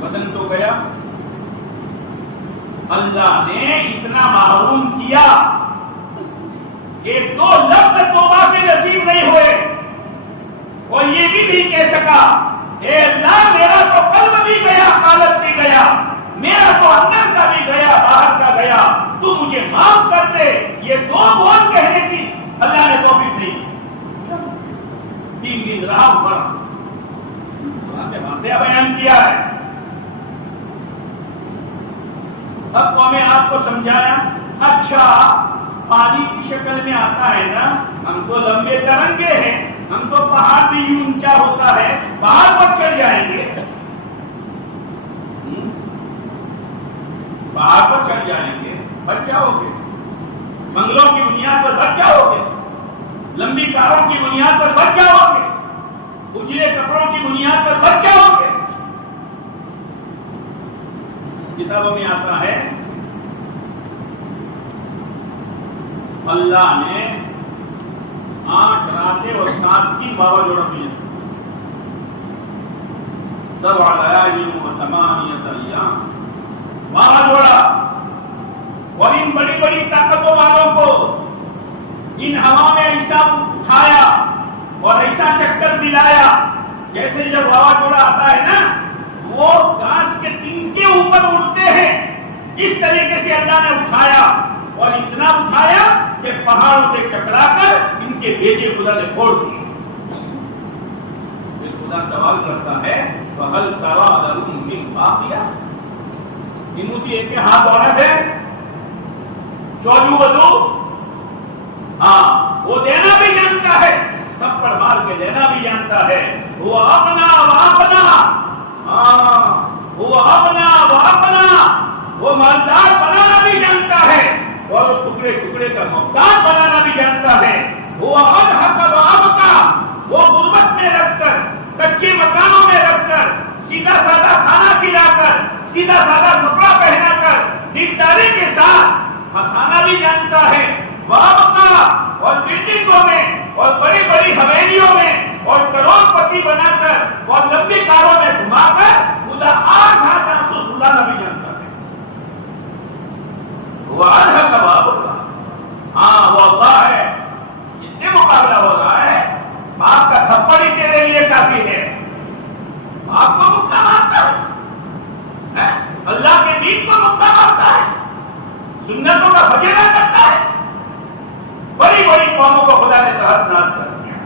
بدن تو گیا، اللہ نے اتنا محروم کیا کہ دو لفظ توبہ کے نصیب نہیں ہوئے اور یہ بھی نہیں کہہ سکا اے اللہ میرا تو قلب بھی گیا، قالب بھی گیا، میرا تو اندر کا بھی گیا، باہر کا گیا، تو مجھے معاف کر دے۔ یہ دو بول کہنے کی اللہ نے توفیق دی۔ 3 دن رہا اوپر واقعہ بیان کیا ہے۔ اب تو میں آپ کو سمجھایا، اچھا پانی کی شکل میں آتا ہے نا، ہم تو لمبے ترنگے ہیں، ہم تو پہاڑ بھی اونچا ہوتا ہے، پہاڑ پر چڑھ جائیں گے، پہاڑ پر چڑھ جائیں گے، بچ جاؤ گے، بنگلوں کی بنیاد پر بچ جاؤ گے، لمبی کاروں کی بنیاد پر بچ جاؤ گے، اجلے کپڑوں کی بنیاد پر بچ جاؤ گے۔ کتابوں میں آتا ہے اللہ نے 8 راتیں اور 7 کی واوا جوڑا دیا، 7 لیال و 8 ایام واوا جوڑا، اور ان بڑی بڑی طاقتوں والوں کو ان ہوا میں ایسا اٹھایا اور ایسا چکر دلایا جیسے جب واوا جوڑا آتا ہے نا وہ گھاس کے تین کے اوپر اٹھتے ہیں، اس طریقے سے اللہ نے اٹھایا اور اتنا اٹھایا کہ پہاڑوں سے ٹکرا کر ان کے بیچے خدا نے پھوڑ دیے۔ پھر خدا سوال کرتا ہے فَهَلْ تَرَى لَهُم مِّن بَاقِيَةٍ، انہوں ایک ہاتھ ہونے سے چوجو بدو، ہاں وہ دینا بھی جانتا ہے، تھپڑ مار کے دینا بھی جانتا ہے، وہ اپنا وہ اپنا وہ مالدار بنانا بھی جانتا ہے اور وہ ٹکڑے ٹکڑے کا محتاج بنانا بھی جانتا ہے، وہ حق کا وہ غربت میں رکھ کر، کچے مکانوں میں رکھ کر، سیدھا سادہ کھانا کھلا کر، سیدھا سادہ کپڑا پہنا کر دینداری کے ساتھ ہنسانا بھی جانتا ہے، اور بلڈنگوں میں اور بڑی بڑی حویلیوں میں اور کروڑ پتی بنا کر اور لمبی کاروں میں گھما کر خدا 8 ہاتھ آنسو دھلانا بھی جانتا ہے۔ وہ اللہ کا باب ہوگا، ہاں وہ اللہ ہے، اس سے مقابلہ ہو رہا ہے، آپ کا تھپڑ ہی تیرے لیے کافی ہے، آپ کو مکہ مارتا ہے، اللہ کے دین کو مکہ مارتا ہے، سنتوں کا بھجنا کرتا ہے، بڑی بڑی قوموں کو خدا نے تحت ناز کر دیا۔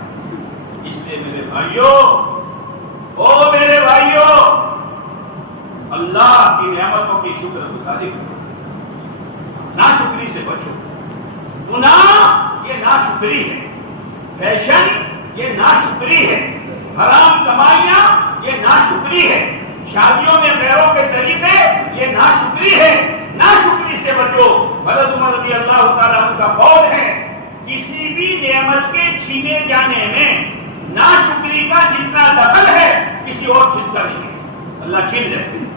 اس لیے میرے بھائیوں، او میرے بھائیوں، اللہ کی نعمتوں کی شکر گزاری کرو، ناشکری سے بچو۔ گناہ یہ ناشکری ہے، فیشن یہ ناشکری ہے، حرام کمائیاں یہ ناشکری ہے، شادیوں میں غیروں کے طریقے یہ ناشکری ہے، ناشکری سے بچو۔ حضرت عمر رضی اللہ تعالیٰ عنہ کا قول ہے کسی بھی نعمت کے چھینے جانے میں ناشکری کا جتنا دخل ہے کسی اور چیز کا نہیں ہے، اللہ چھین لیتے ہیں۔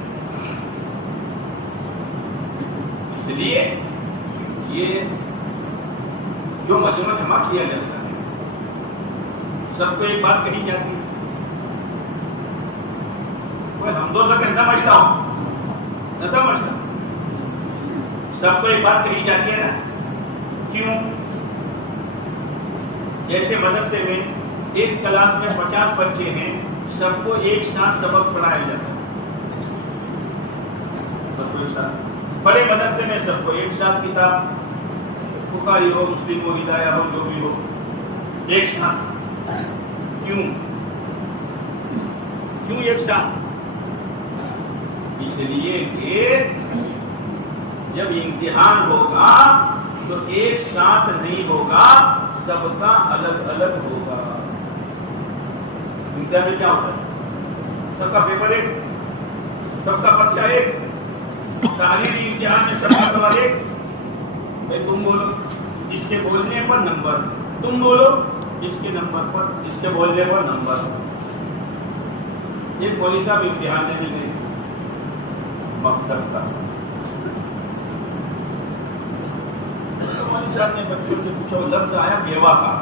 اس لیے یہ جو مجمع جمع کیا جاتا ہے سب کو ایک بات کہی جاتی ہے، ہم دو لوگ نہ سمجھتا ہوں، نہ سمجھتا، سب کو ایک بات کہی جاتی ہے نا، کیوں؟ جیسے مدرسے میں ایک کلاس میں 50 بچے ہیں، سب کو ایک ساتھ سبق پڑھایا جاتا ہے، سب کو ایک ساتھ، بڑے مدرسے میں سب کو ایک ساتھ کتاب، بخاری ہو، مسلم ہو، ہدایہ ہو، جو بھی ہو، ایک ساتھ۔ کیوں ایک ساتھ؟ اس لیے کہ جب امتحان ہوگا تو ایک ساتھ نہیں ہوگا، سب کا الگ الگ ہوگا۔ امتحان میں کیا ہوتا ہے؟ سب کا پیپر ایک، سب کا پرچہ ایک، تحریری امتحان میں سب کا سوال ایک۔ تم بولو، جس کے بولنے پر نمبر، تم بولو جس کے نمبر پر، جس کے بولنے پر نمبر۔ ایک مولوی صاحب امتحان دینے گئے مکتب کا، مولوی صاحب نے بچوں سے پوچھا، وہ لفظ آیا بیوہ کا۔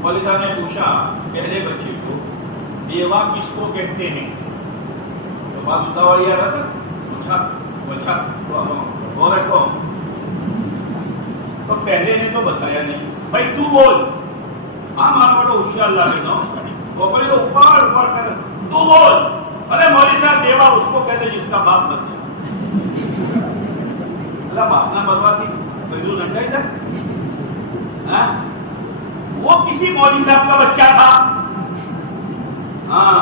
مولوی صاحب نے پوچھا پہلے بچے کو، بیوہ کس کو کہتے ہیں؟ تو بات اتاوڑی آ رہا سر، پوچھا اور رکھو تو پہلے نے تو بتایا نہیں، بھائی تو بول، ہاں مانو ہوشیار لا لیتا ہوں، وہ بولے تو اوپر اوپر کر تو بول۔ ارے مولوی صاحب بیوہ اس کو کہتے جس کا باپ بن گیا۔ اللہ باپ نہ بربادی کوئی لنڈا ہی تھا، وہ کسی مولوی صاحب کا بچہ تھا۔ ہاں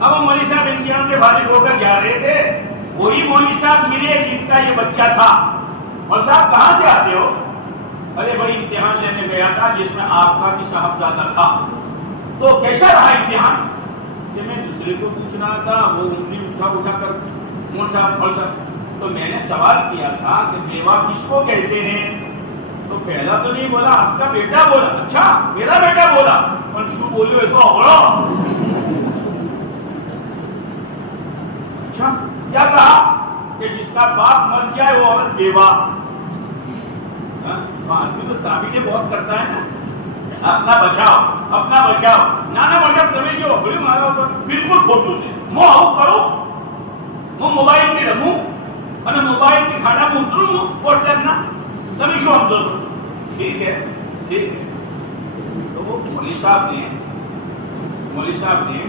اب مولوی صاحب امتحان سے فارغ ہو کر جا رہے تھے، وہی مولوی صاحب ملے جن کا یہ بچہ تھا۔ مولوی صاحب کہاں سے آتے ہو؟ ارے بھائی امتحان لینے گیا تھا جس میں آپ کا بھی صاحبزادہ تھا۔ تو کیسا رہا امتحان؟ کہ میں دوسرے کو پوچھ رہا تھا، وہ انگلی اٹھا کر مولوی صاحب تو میں نے سوال کیا تھا کہ بیوہ کس کو کہتے ہیں؟ تو پہلا تو نہیں بولا، آپ کا بیٹا بولا۔ اچھا میرا بیٹا بولا، پر شو بولی ہوئے تو اغڑو۔ اچھا کیا کہا؟ کہ جس کا باپ مر جائے وہ عورت بیوہ۔ آدمی تو تعبیریں بہت کرتا ہے نا، اپنا بچاؤ اپنا بچاؤ، نانا مطلب تمہیں جو بڑی مارا ہوگا بالکل فوٹو سے مو آؤ کرو، وہ موبائل کی رمو اور موبائل کی کھانا میں اتروں کوٹ لگنا تمہیں شو ہم دوستوں۔ ٹھیک ہے ٹھیک ہے۔ تو وہ مولوی صاحب نے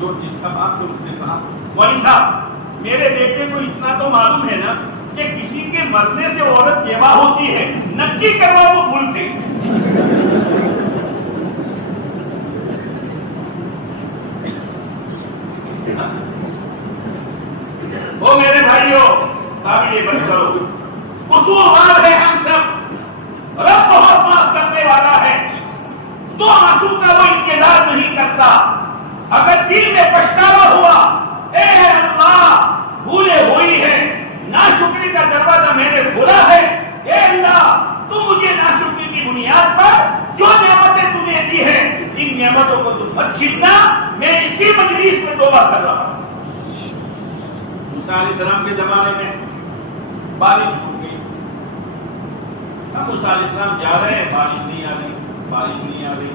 جو جس کا باپ تھا اس نے کہا، مولوی صاحب میرے بیٹے کو اتنا تو معلوم ہے نا کہ کسی کے مرنے سے عورت بیوہ ہوتی ہے، نکی کروا وہ بھول گئی۔ وہ میرے بھائیوں قابل بن کرو، قصوروار ہے ہم سب، رب بہت معاف کرنے والا ہے، تو آنسو کا وہ انتظار نہیں کرتا۔ اگر دل میں پچھتاوا ہوا، اے اللہ بھولے ہوئی ہے، ناشکری کا دروازہ میں نے کھولا ہے، اے اللہ تو مجھے ناشکری کی بنیاد پر جو نعمتیں تم نے دی ہیں ان نعمتوں کو تم مت چھیننا، میں اسی مجلس میں توبہ کر رہا ہوں۔ موسیٰ علیہ السلام کے زمانے میں بارش رک گئی، اب موسیٰ علیہ السلام جا رہے ہیں، بارش نہیں آ رہی، بارش نہیں آ رہی،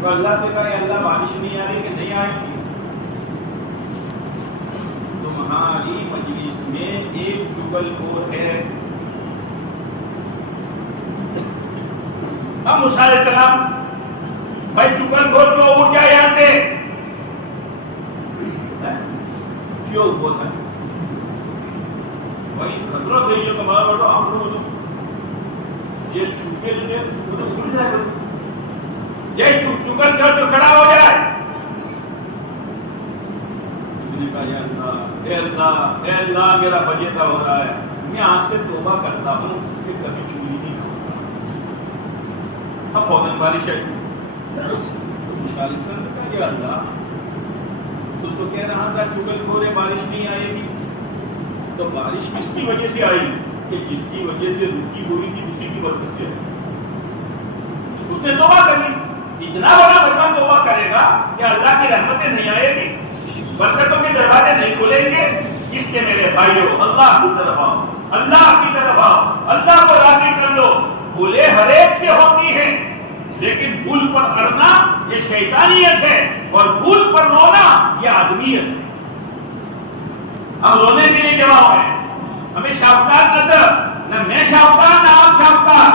تو اللہ سے کہے اللہ بارش نہیں آ رہی کہ نہیں آئے گی؟ تمہاری مجلس میں ایک چغل خور ہے۔ اب موسیٰ علیہ السلام بھائی چغل خور جو اٹھ جائے یہاں سے، کیوں بولتا ہے بھائی خطرہ تھے جو تمہارا بیٹا آپ لوگ یہ چھوٹے جو ہے وہ تو کھل جائے گا، یہ چغل خور جو کھڑا ہو جائے، اس نے کہا یا اللہ اے اللہ اے اللہ میرا بجیتا ہو رہا ہے، میں آج سے توبہ کرتا ہوں کہ کبھی چوری نہیں کروں گا۔ اب فوراً بارش آئی، موسیٰ علیہ السلام نے کہا یا اللہ تو کہہ رہا تھا چغل خور ہے بارش نہیں آئے گی، تو بارش کس کی وجہ سے آئی؟ کہ جس کی وجہ سے رکی ہوئی تھی اسی کی برکت سے اس نے توبہ کر لی۔ اتنا بڑا بندہ توبہ کرے گا کہ اللہ کی رحمتیں نہیں آئے گی، برکتوں کے دروازے نہیں کھولیں گے۔ اس کے میرے بھائیوں اللہ کی طرف آؤ، اللہ کی طرف آؤ، اللہ کو راضی کر لو۔ بھولے ہر ایک سے ہوتی ہیں، لیکن بھول پر اڑنا یہ شیطانیت ہے، اور بھول پر رونا یہ آدمیت ہے۔ ہم رونے کے لیے جواب ہے، ہمیں شاہکار نہ میں شاہکار نہ آپ شاہکار،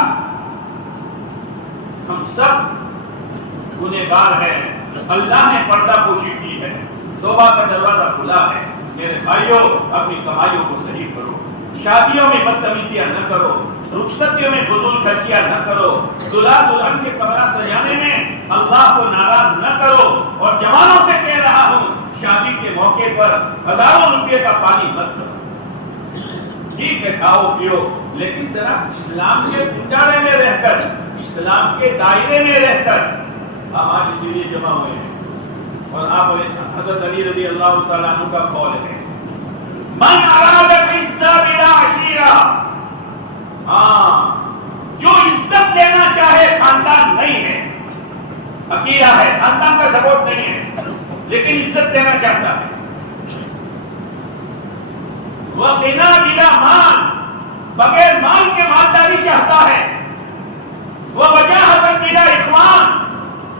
ہم سب گنہگار ہیں، اللہ نے پردہ پوشی کی ہے، توبہ کا دروازہ کھلا ہے۔ میرے بھائیوں اپنی کمائیوں کو صحیح کرو، شادیوں میں بدتمیزیاں نہ کرو، رخصتیوں میں فضول خرچیاں نہ کرو، دلہا دلہن کے کمرہ سجانے میں اللہ کو ناراض نہ کرو. اور جوانوں سے کہہ رہا ہوں شادی کے موقع پر ہزاروں روپے کا پانی مت کرو. ٹھیک ہے کھاؤ پیو لیکن ذرا اسلام کے کنڈارے میں رہ کر, اسلام کے دائرے میں رہ کر. ہم آج اسی لیے جمع ہوئے ہیں اور آپ حضرت علی رضی اللہ تعالیٰ عنہ کا قول ہے من اراد العزہ بلا عشیرہ. جو عزت لینا چاہے خاندان نہیں ہے, عقیدہ ہے, خاندان کا سپورٹ نہیں ہے لیکن عزت دینا چاہتا ہے. وہ دینا بلا مال, بغیر مال کے مالداری چاہتا ہے. وہ وجاہت بلا اخوان,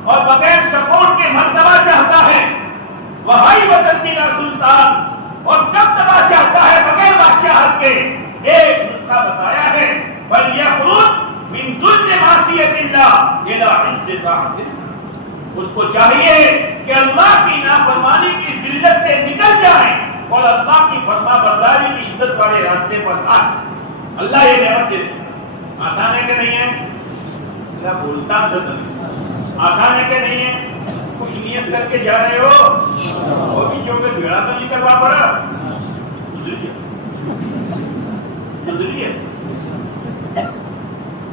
اور بغیر سپورٹ کے مرتبہ چاہتا ہے. وہ ہیبت بلا سلطان, اور دبدبا چاہتا ہے بغیر بادشاہت کے. ایک نسخہ بتایا ہے فَلْيَخْرُجْ مِنْ ذُلِّ مَعْصِيَتِ اللَّهِ إِلَىٰ عِزِّ طاعَتِ اللَّهِ. اس کو چاہیے کہ اللہ کی نافرمانی کی ذلت سے نکل جائے اور اللہ کی فرما برداری کی عزت والے راستے پر آئے. اللہ یہ نعمت دے. آسان ہے کہ نہیں ہے؟ اللہ بولتا آسان ہے کہ نہیں ہے؟ کچھ نیت کر کے جا رہے ہو اور بیچوں کے بھیڑا تو نہیں کروا پڑا. گزری ہے.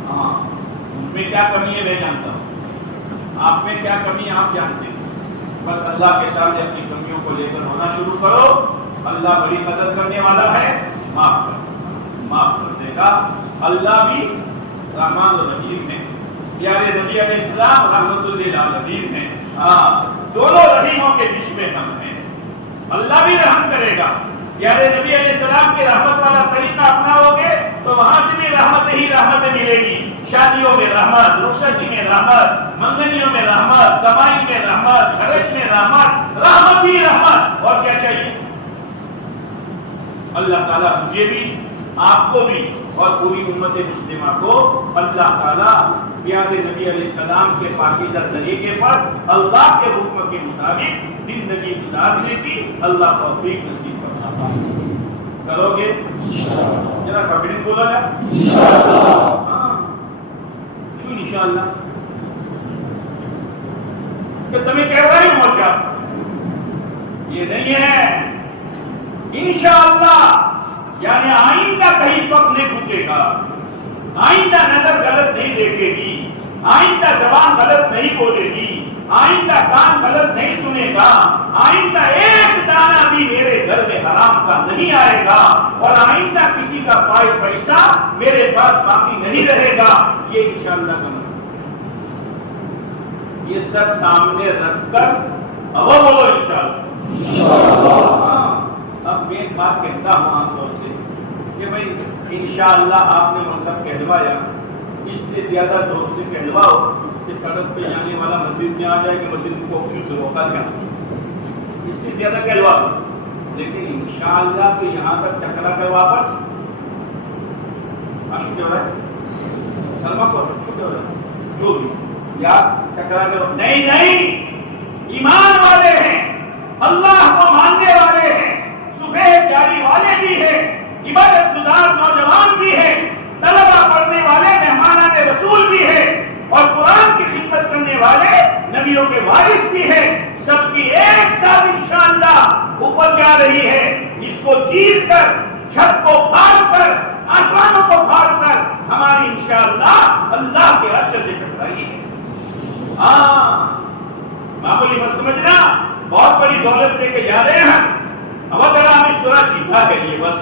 ہاں ان میں کیا کمی ہے میں جانتا ہوں, آپ میں کیا کمی ہے آپ جانتے ہیں. بس اللہ کے سامنے اپنی کمیوں کو لے کر ہونا شروع کرو. اللہ بڑی قدر کرنے والا ہے, معاف کر دے گا. اللہ بھی رحمان الرحیم ہے. پیارے نبی علیہ السلام رحمت للعالمین ہیں. دونوں رحیموں کے بیچ میں ہم ہیں. اللہ بھی رحم کرے گا. پیارے نبی علیہ السلام کے رحمت والا طریقہ اپناؤ گے تو وہاں سے بھی رحمت ہی رحمت ملے گی. شادیوں میں رحمت, رخصتی میں رحمت, منگنیوں میں رحمت, کمائی میں رحمت, خرچ میں رحمت, رحمت ہی رحمت. اور کیا چاہیے؟ اللہ تعالیٰ مجھے بھی, آپ کو بھی اور پوری امت مسلمہ کو اللہ تعالیٰ پیارے نبی علیہ السلام کے پاکیزہ طریقے پر اللہ کے حکم کے مطابق زندگی گزارنے کی اللہ توفیق نصیب کرنا. کرو گے ذرا کبھی بولا جائے انشاءاللہ کہ تمہیں کہہ رہا ہوں موچا یہ نہیں ہے انشاءاللہ. یعنی آئندہ کہیں پک نہیں ٹوٹے گا, آئندہ نظر غلط نہیں دیکھے گی, آئندہ زبان غلط نہیں بولے گی, آئندہ کان غلط نہیں سنے گا, آئندہ ایک دانہ بھی میرے گھر میں حرام کا نہیں آئے گا, اور آئندہ کسی کا پیسہ میرے پاس باقی نہیں رہے گا. یہ انشاءاللہ کا مطلب. یہ سب سامنے رکھ کر اب بولو انشاءاللہ. اب میں ایک بات کہتا ہوں عام طور سے کہ بھائی انشاءاللہ آپ نے منصب کہلوایا, اس سے زیادہ زور سے کہلواؤ کہ سڑک پہ جانے والا مسجد میں آ جائے کہ مسجد کو کیوں سے روکا گیا, اس سے زیادہ کہلواؤ. لیکن انشاءاللہ کہ یہاں تک ٹکرا کر واپس چھوٹے ہو رہا ہے, سلما کو چھوٹے ہو رہا ہے جو بھی یا ٹکرا کر نہیں, ایمان والے ہیں, اللہ کو ماننے والے ہیں, جاری والے بھی ہیں, عبادت گزار نوجوان بھی ہیں, طلبہ پڑھنے والے مہمانان رسول بھی ہیں, اور قرآن کی خدمت کرنے والے نبیوں کے وارث بھی ہیں. سب کی ایک ساتھ انشاءاللہ اوپر جا رہی ہے. اس کو چیر کر, چھت کو پھاڑ کر, آسمانوں کو پھاڑ کر ہماری انشاءاللہ اللہ کے عرش سے ٹکرائی ہے. معمولی مت سمجھنا, بہت بڑی دولت لے کے جا رہے ہیں. اب ذرا ہم اس تھوڑا سیدھا ہے لیے, بس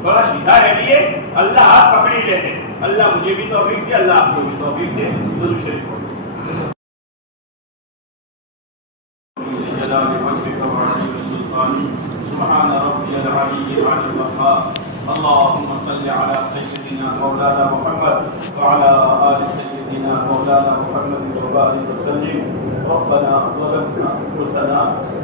تھوڑا سیدھا ہے لیے. اللہ ہاتھ پکڑی لیتے. اللہ مجھے بھی توفیق دے, اللہ آپ کو بھی توفیق دے. درود شریف پڑھو. سبحان ربي العلي العلي الوهاب. اللهم صل على سيدنا مولانا محمد وعلى آل سيدنا مولانا محمد وبارك وسلم. ربنا ظلمنا أنفسنا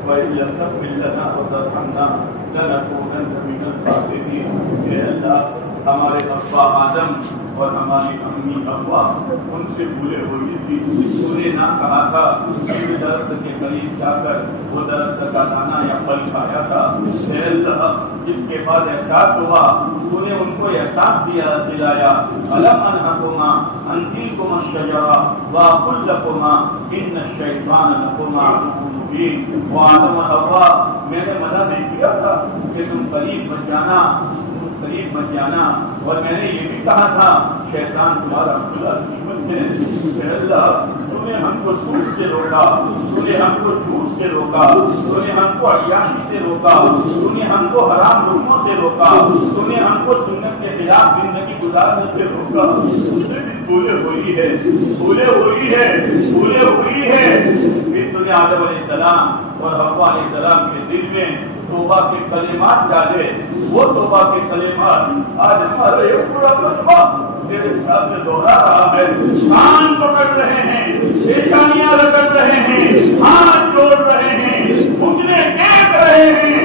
وإن لم تغفر لنا وترحمنا لنكونن من الخاسرين. اے اللہ ہمارے ابا آدم اور ہماری امی ابا ان سے بھولے ہوئی تھی, انہوں نے نہ کہا تھا کہ درخت کے قریب جا کر وہ درخت کا دانہ یا پھل کھایا تھا. اے اللہ جس کے بعد احساس ہوا انہیں ان کو احساس دلایا الم انہکما ان تلکما الشجرہ واقل لکما ان الشیطان لکما عدو مبین. وہ آدم و حوا میں نے منع نہیں کیا تھا کہ تم قریب مت جانا اور میں نے یہ بھی کہا تھا شیطان تمہارا کھلا دشمن ہے. اللہ تم نے ہم کو سود سے روکا, تم نے ہم کو جھوٹ سے روکا, تم نے ہم کو عیاشی سے روکا, تم نے ہم کو حرام لقموں سے روکا, تم نے ہم کو سنت کے خلاف زندگی گزارنے سے روکا. اس میں بھی بھولے ہوئی ہے. پھر تم نے آدم علیہ السلام اور حوا علیہ السلام کے دل میں توبہ کے کلمات ڈالے. وہ توبہ کے کلمات آج ہمارے پورا مجمع تیرے سامنے دوہرا رہا ہے. کان پکڑ رہے ہیں, پیشانیاں رگڑ رہے ہیں, ہاتھ جوڑ رہے ہیں, گھٹنے ٹیک رہے ہیں.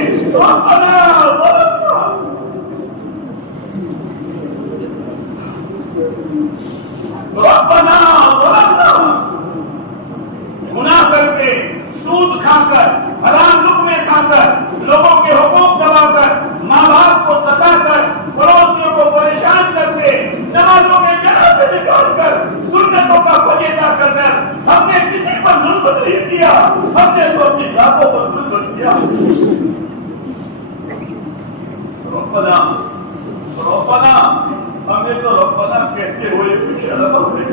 ربنا گناہ کر کے, سود کھا کر, حرام لقمے کھا کر, لوگوں کے حقوق دبا کر, ماں باپ کو ستا کر, پڑوسیوں کو پریشان کر کے, نمازوں کے جگہ سے نکال کر, سنتوں کا فجیتا کر کر ہم نے کسی پر ظلم نہیں کیا. ہم نے تو اپنی ذاتوں پر ظلم کیا. ربنا ہمیں تو ربنا کہتے ہوئے بھی شرم ہوئی.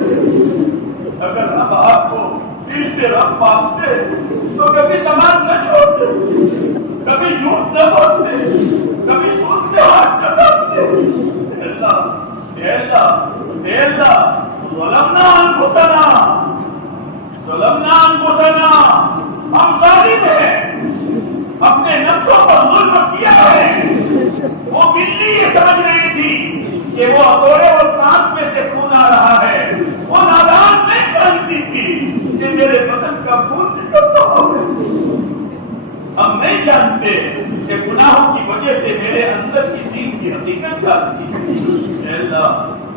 اگر ہم آپ کو دل سے رب مانتے تو کبھی نماز نہ چھوڑتے, کبھی جھوٹ نہ بولتے, کبھی سود کے ہاتھ نہ ڈالتے. ظلمنا انفسنا, ہم ظالم ہیں, اپنے نفسوں پر ظلم کیا ہے. وہ بلی یہ سمجھ رہی تھی کہ وہ ہتھوڑے اور کانس میں سے خون آ رہا ہے. وہ نادان نہیں جانتی تھی کہ میرے بدن کا خون نکلتا ہے. ہم نہیں جانتے کہ گناہوں کی وجہ سے میرے اندر کی دین کی حقیقت جانتی ہے. اللہ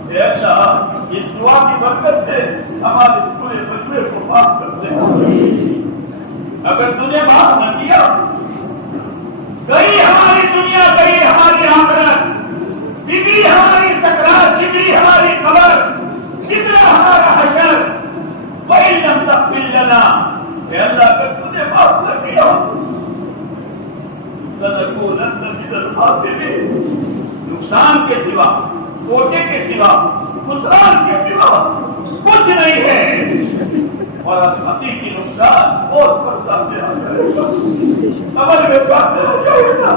اس دعا کی برکت سے ہمارے پورے مجموعے کو معاف کرتے ہیں. اگر تجھے معاف نہ کیا, گئی ہماری دنیا, گئی ہماری آخرت, بگڑی ہماری سکرات, بگڑی ہماری قبر, بگڑا ہمارا حشر. وَإِن لَّمْ تَغْفِرْ لَنَا, اے اللہ اگر تجھے معاف نہ کیا لَنَكُونَنَّ مِنَ الْخَاسِرِينَ. نقصان کے سوا, کوٹے کے سوا, خسران کے سوا کچھ نہیں ہے. اور حقیقی نقصان اور پر سامنے آ جائے گا, قبر میں سامنے آ جائے گا.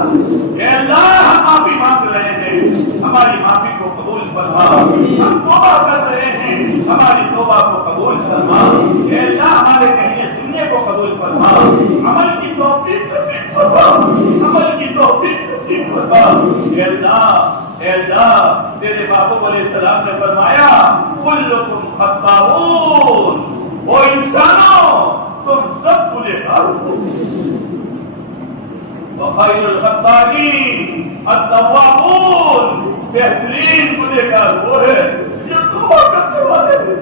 اے اللہ ہم معافی مانگ رہے ہیں, ہماری معافی کو قبول فرما. ہم توبہ کر رہے ہیں, ہماری توبہ کو قبول فرما. اے اللہ ہمارے کہنے سننے کو قبول فرما. عمل کی توفیق نصیب فرما, عمل کی توفیق نصیب فرما. اے اللہ تیرے باپ علیہ السلام نے فرمایا کلکم خطاؤون, او انسانوں تم سب گنہگار ہو. وخیر الخطائین التوابون, بہترین گنہگار وہ ہے جو توبہ کرنے والے ہیں.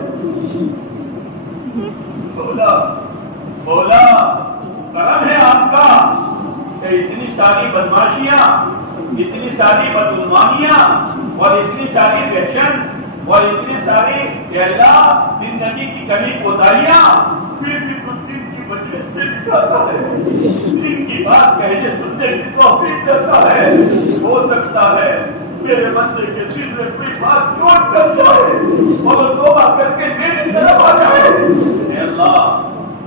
مولا کرم ہے آپ کا کہ اتنی ساری بدماشیاں, اتنی ساری بدعنوانیاں اور اتنی ساری وحشت اور اتنی ساری زندگی کی کمی کوتاہیاں پھر بھی کچھ دن کی وجہ سے دکھاتا ہے. دن کی بات کہنے سننے کی توفیق کرتا ہے. ہو سکتا ہے میرے بندے کے دل میں کوئی بات چوٹ کر جائے اور توبہ کر کے میری طرف آ جائے. اے اللہ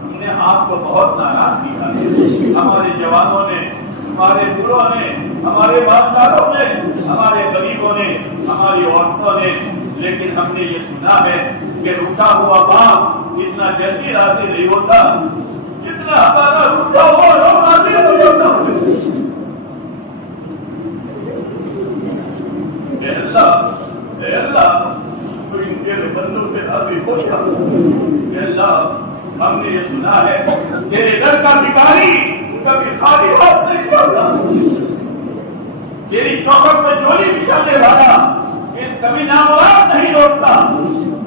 تم نے آپ کو بہت ناراض کیا ہے. ہمارے جوانوں نے, ہمارے بوڑھوں نے, ہمارے مالداروں نے, ہمارے غریبوں نے, ہماری عورتوں نے, لیکن ہم نے یہ سنا ہے کہ رکا ہوا باپ اتنا جلدی راضی نہیں ہوتا جتنا ہمارا رکا ہوا راضی ہو جاتا. اے اللہ تو ان کے بندوں سے راضی ہو جاتا. اے اللہ ہم نے یہ سنا ہے تیرے در کا بھکاری کبھی خالی ہاتھ نہیں چھوڑتا. تیری چوکھٹ میں جولی بچھانے والا کبھی نامراد نہیں لوٹتا.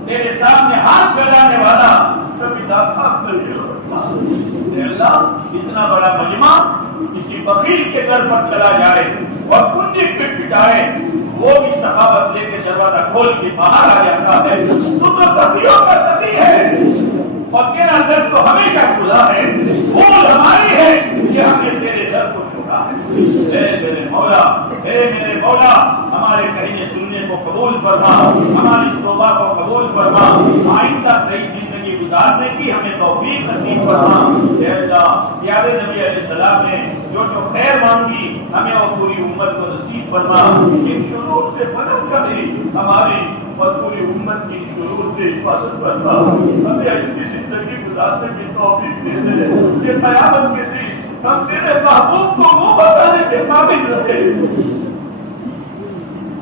تیرے سامنے ہاتھ پھیلانے والا کبھی ناپاک نہیں لوٹتا. اے اللہ اتنا بڑا مجمع کسی بخیل کے گھر پر چلا جائے اور کنجی پٹائے، وہ بھی سخاوت لے کے دروازہ کھول کے باہر آ جاتا ہے۔ تو سخیوں کا سخی ہے اور تیرا گھر تو ہمیشہ کھلا ہے، بھول ہماری ہے کہ ہم نے تیرے گھر کو چھوڑا ہے۔ اے میرے مولا، اے میرے مولا، ہمارے کہنے سننے کو قبول فرما، ہماری توبہ کو قبول فرما، آئندہ صحیح زندگی گزارنے کی ہمیں توفیق نصیب فرما۔ اے اللہ، پیارے نبی علیہ السلام نے جو خیر مانگی ہمیں اور پوری امت کو نصیب فرما۔ ان شرور سے پناہ کرے ہماری اور پوری امت کی شرور سے حفاظت فرما۔ ہمیں ایسی زندگی گزارنے کی توفیق دے دے کہ قیامت کے دن ہم تیرے محبوب کو منہ بتانے کے قابل رہے۔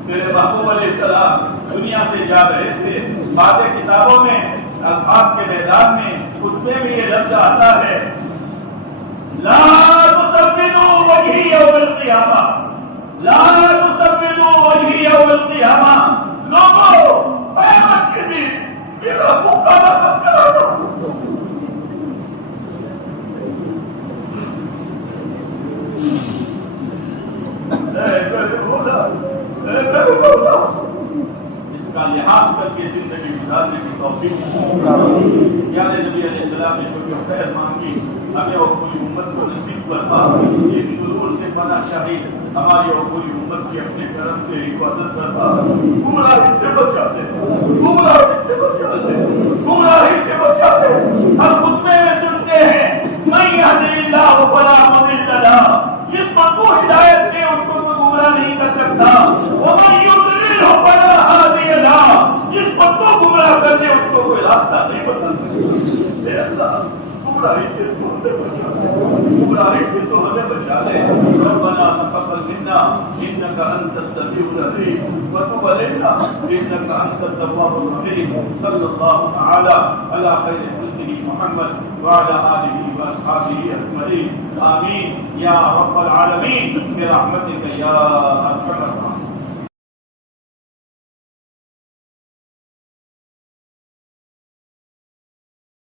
میرے محبوب علیہ السلام دنیا سے جا رہے تھے، بعض کتابوں میں الفاظ کے میدان میں خطبے میں یہ لفظ آتا ہے، لا تسودوا وجهي يوم القيامة، لا تسودوا وجهي يوم القيامة۔ لوگوں قیامت کے دن میرا مقابلہ مت کرو۔ اس کا لحاظ کر کے زندگی گزارنے کی توفیق پیارے نبی علیہ السلام نے جو خیر مانگی ہمیں اور پوری امت کو نصیب فرما۔ ایک شرور سے پناہ چاہیے ہماری اور پوری امت کی اپنے کرم سے حفاظت فرما۔ گمراہی سے بچا دے، گمراہی سے بچا دے، گمراہی سے بچا دے۔ ہم خطبے میں سنتے ہیں، من یہد اللہ فلا مضل لہ، جس کو تو ہدایت دے اس کو تو گمراہ نہیں کر سکتا۔ ومن یضللہ فلا ہادی لہ، جس کو تو گمراہ کر دے اس کو کوئی راستہ نہیں بتا سکتا۔ اے اللہ، گمراہی سے تو ہمیں بچا دے، گمراہی سے تو ہمیں بچا دے۔ ربنا تقبل منا انك انت السميع العليم وتب علينا انك انت التواب الرحيم۔ صلی اللہ تعالی علی خیر خلقہ محمد وعلى آلہ واصحابہ اجمعین، آمین یا رب العالمین برحمتک یا ارحم الراحمین۔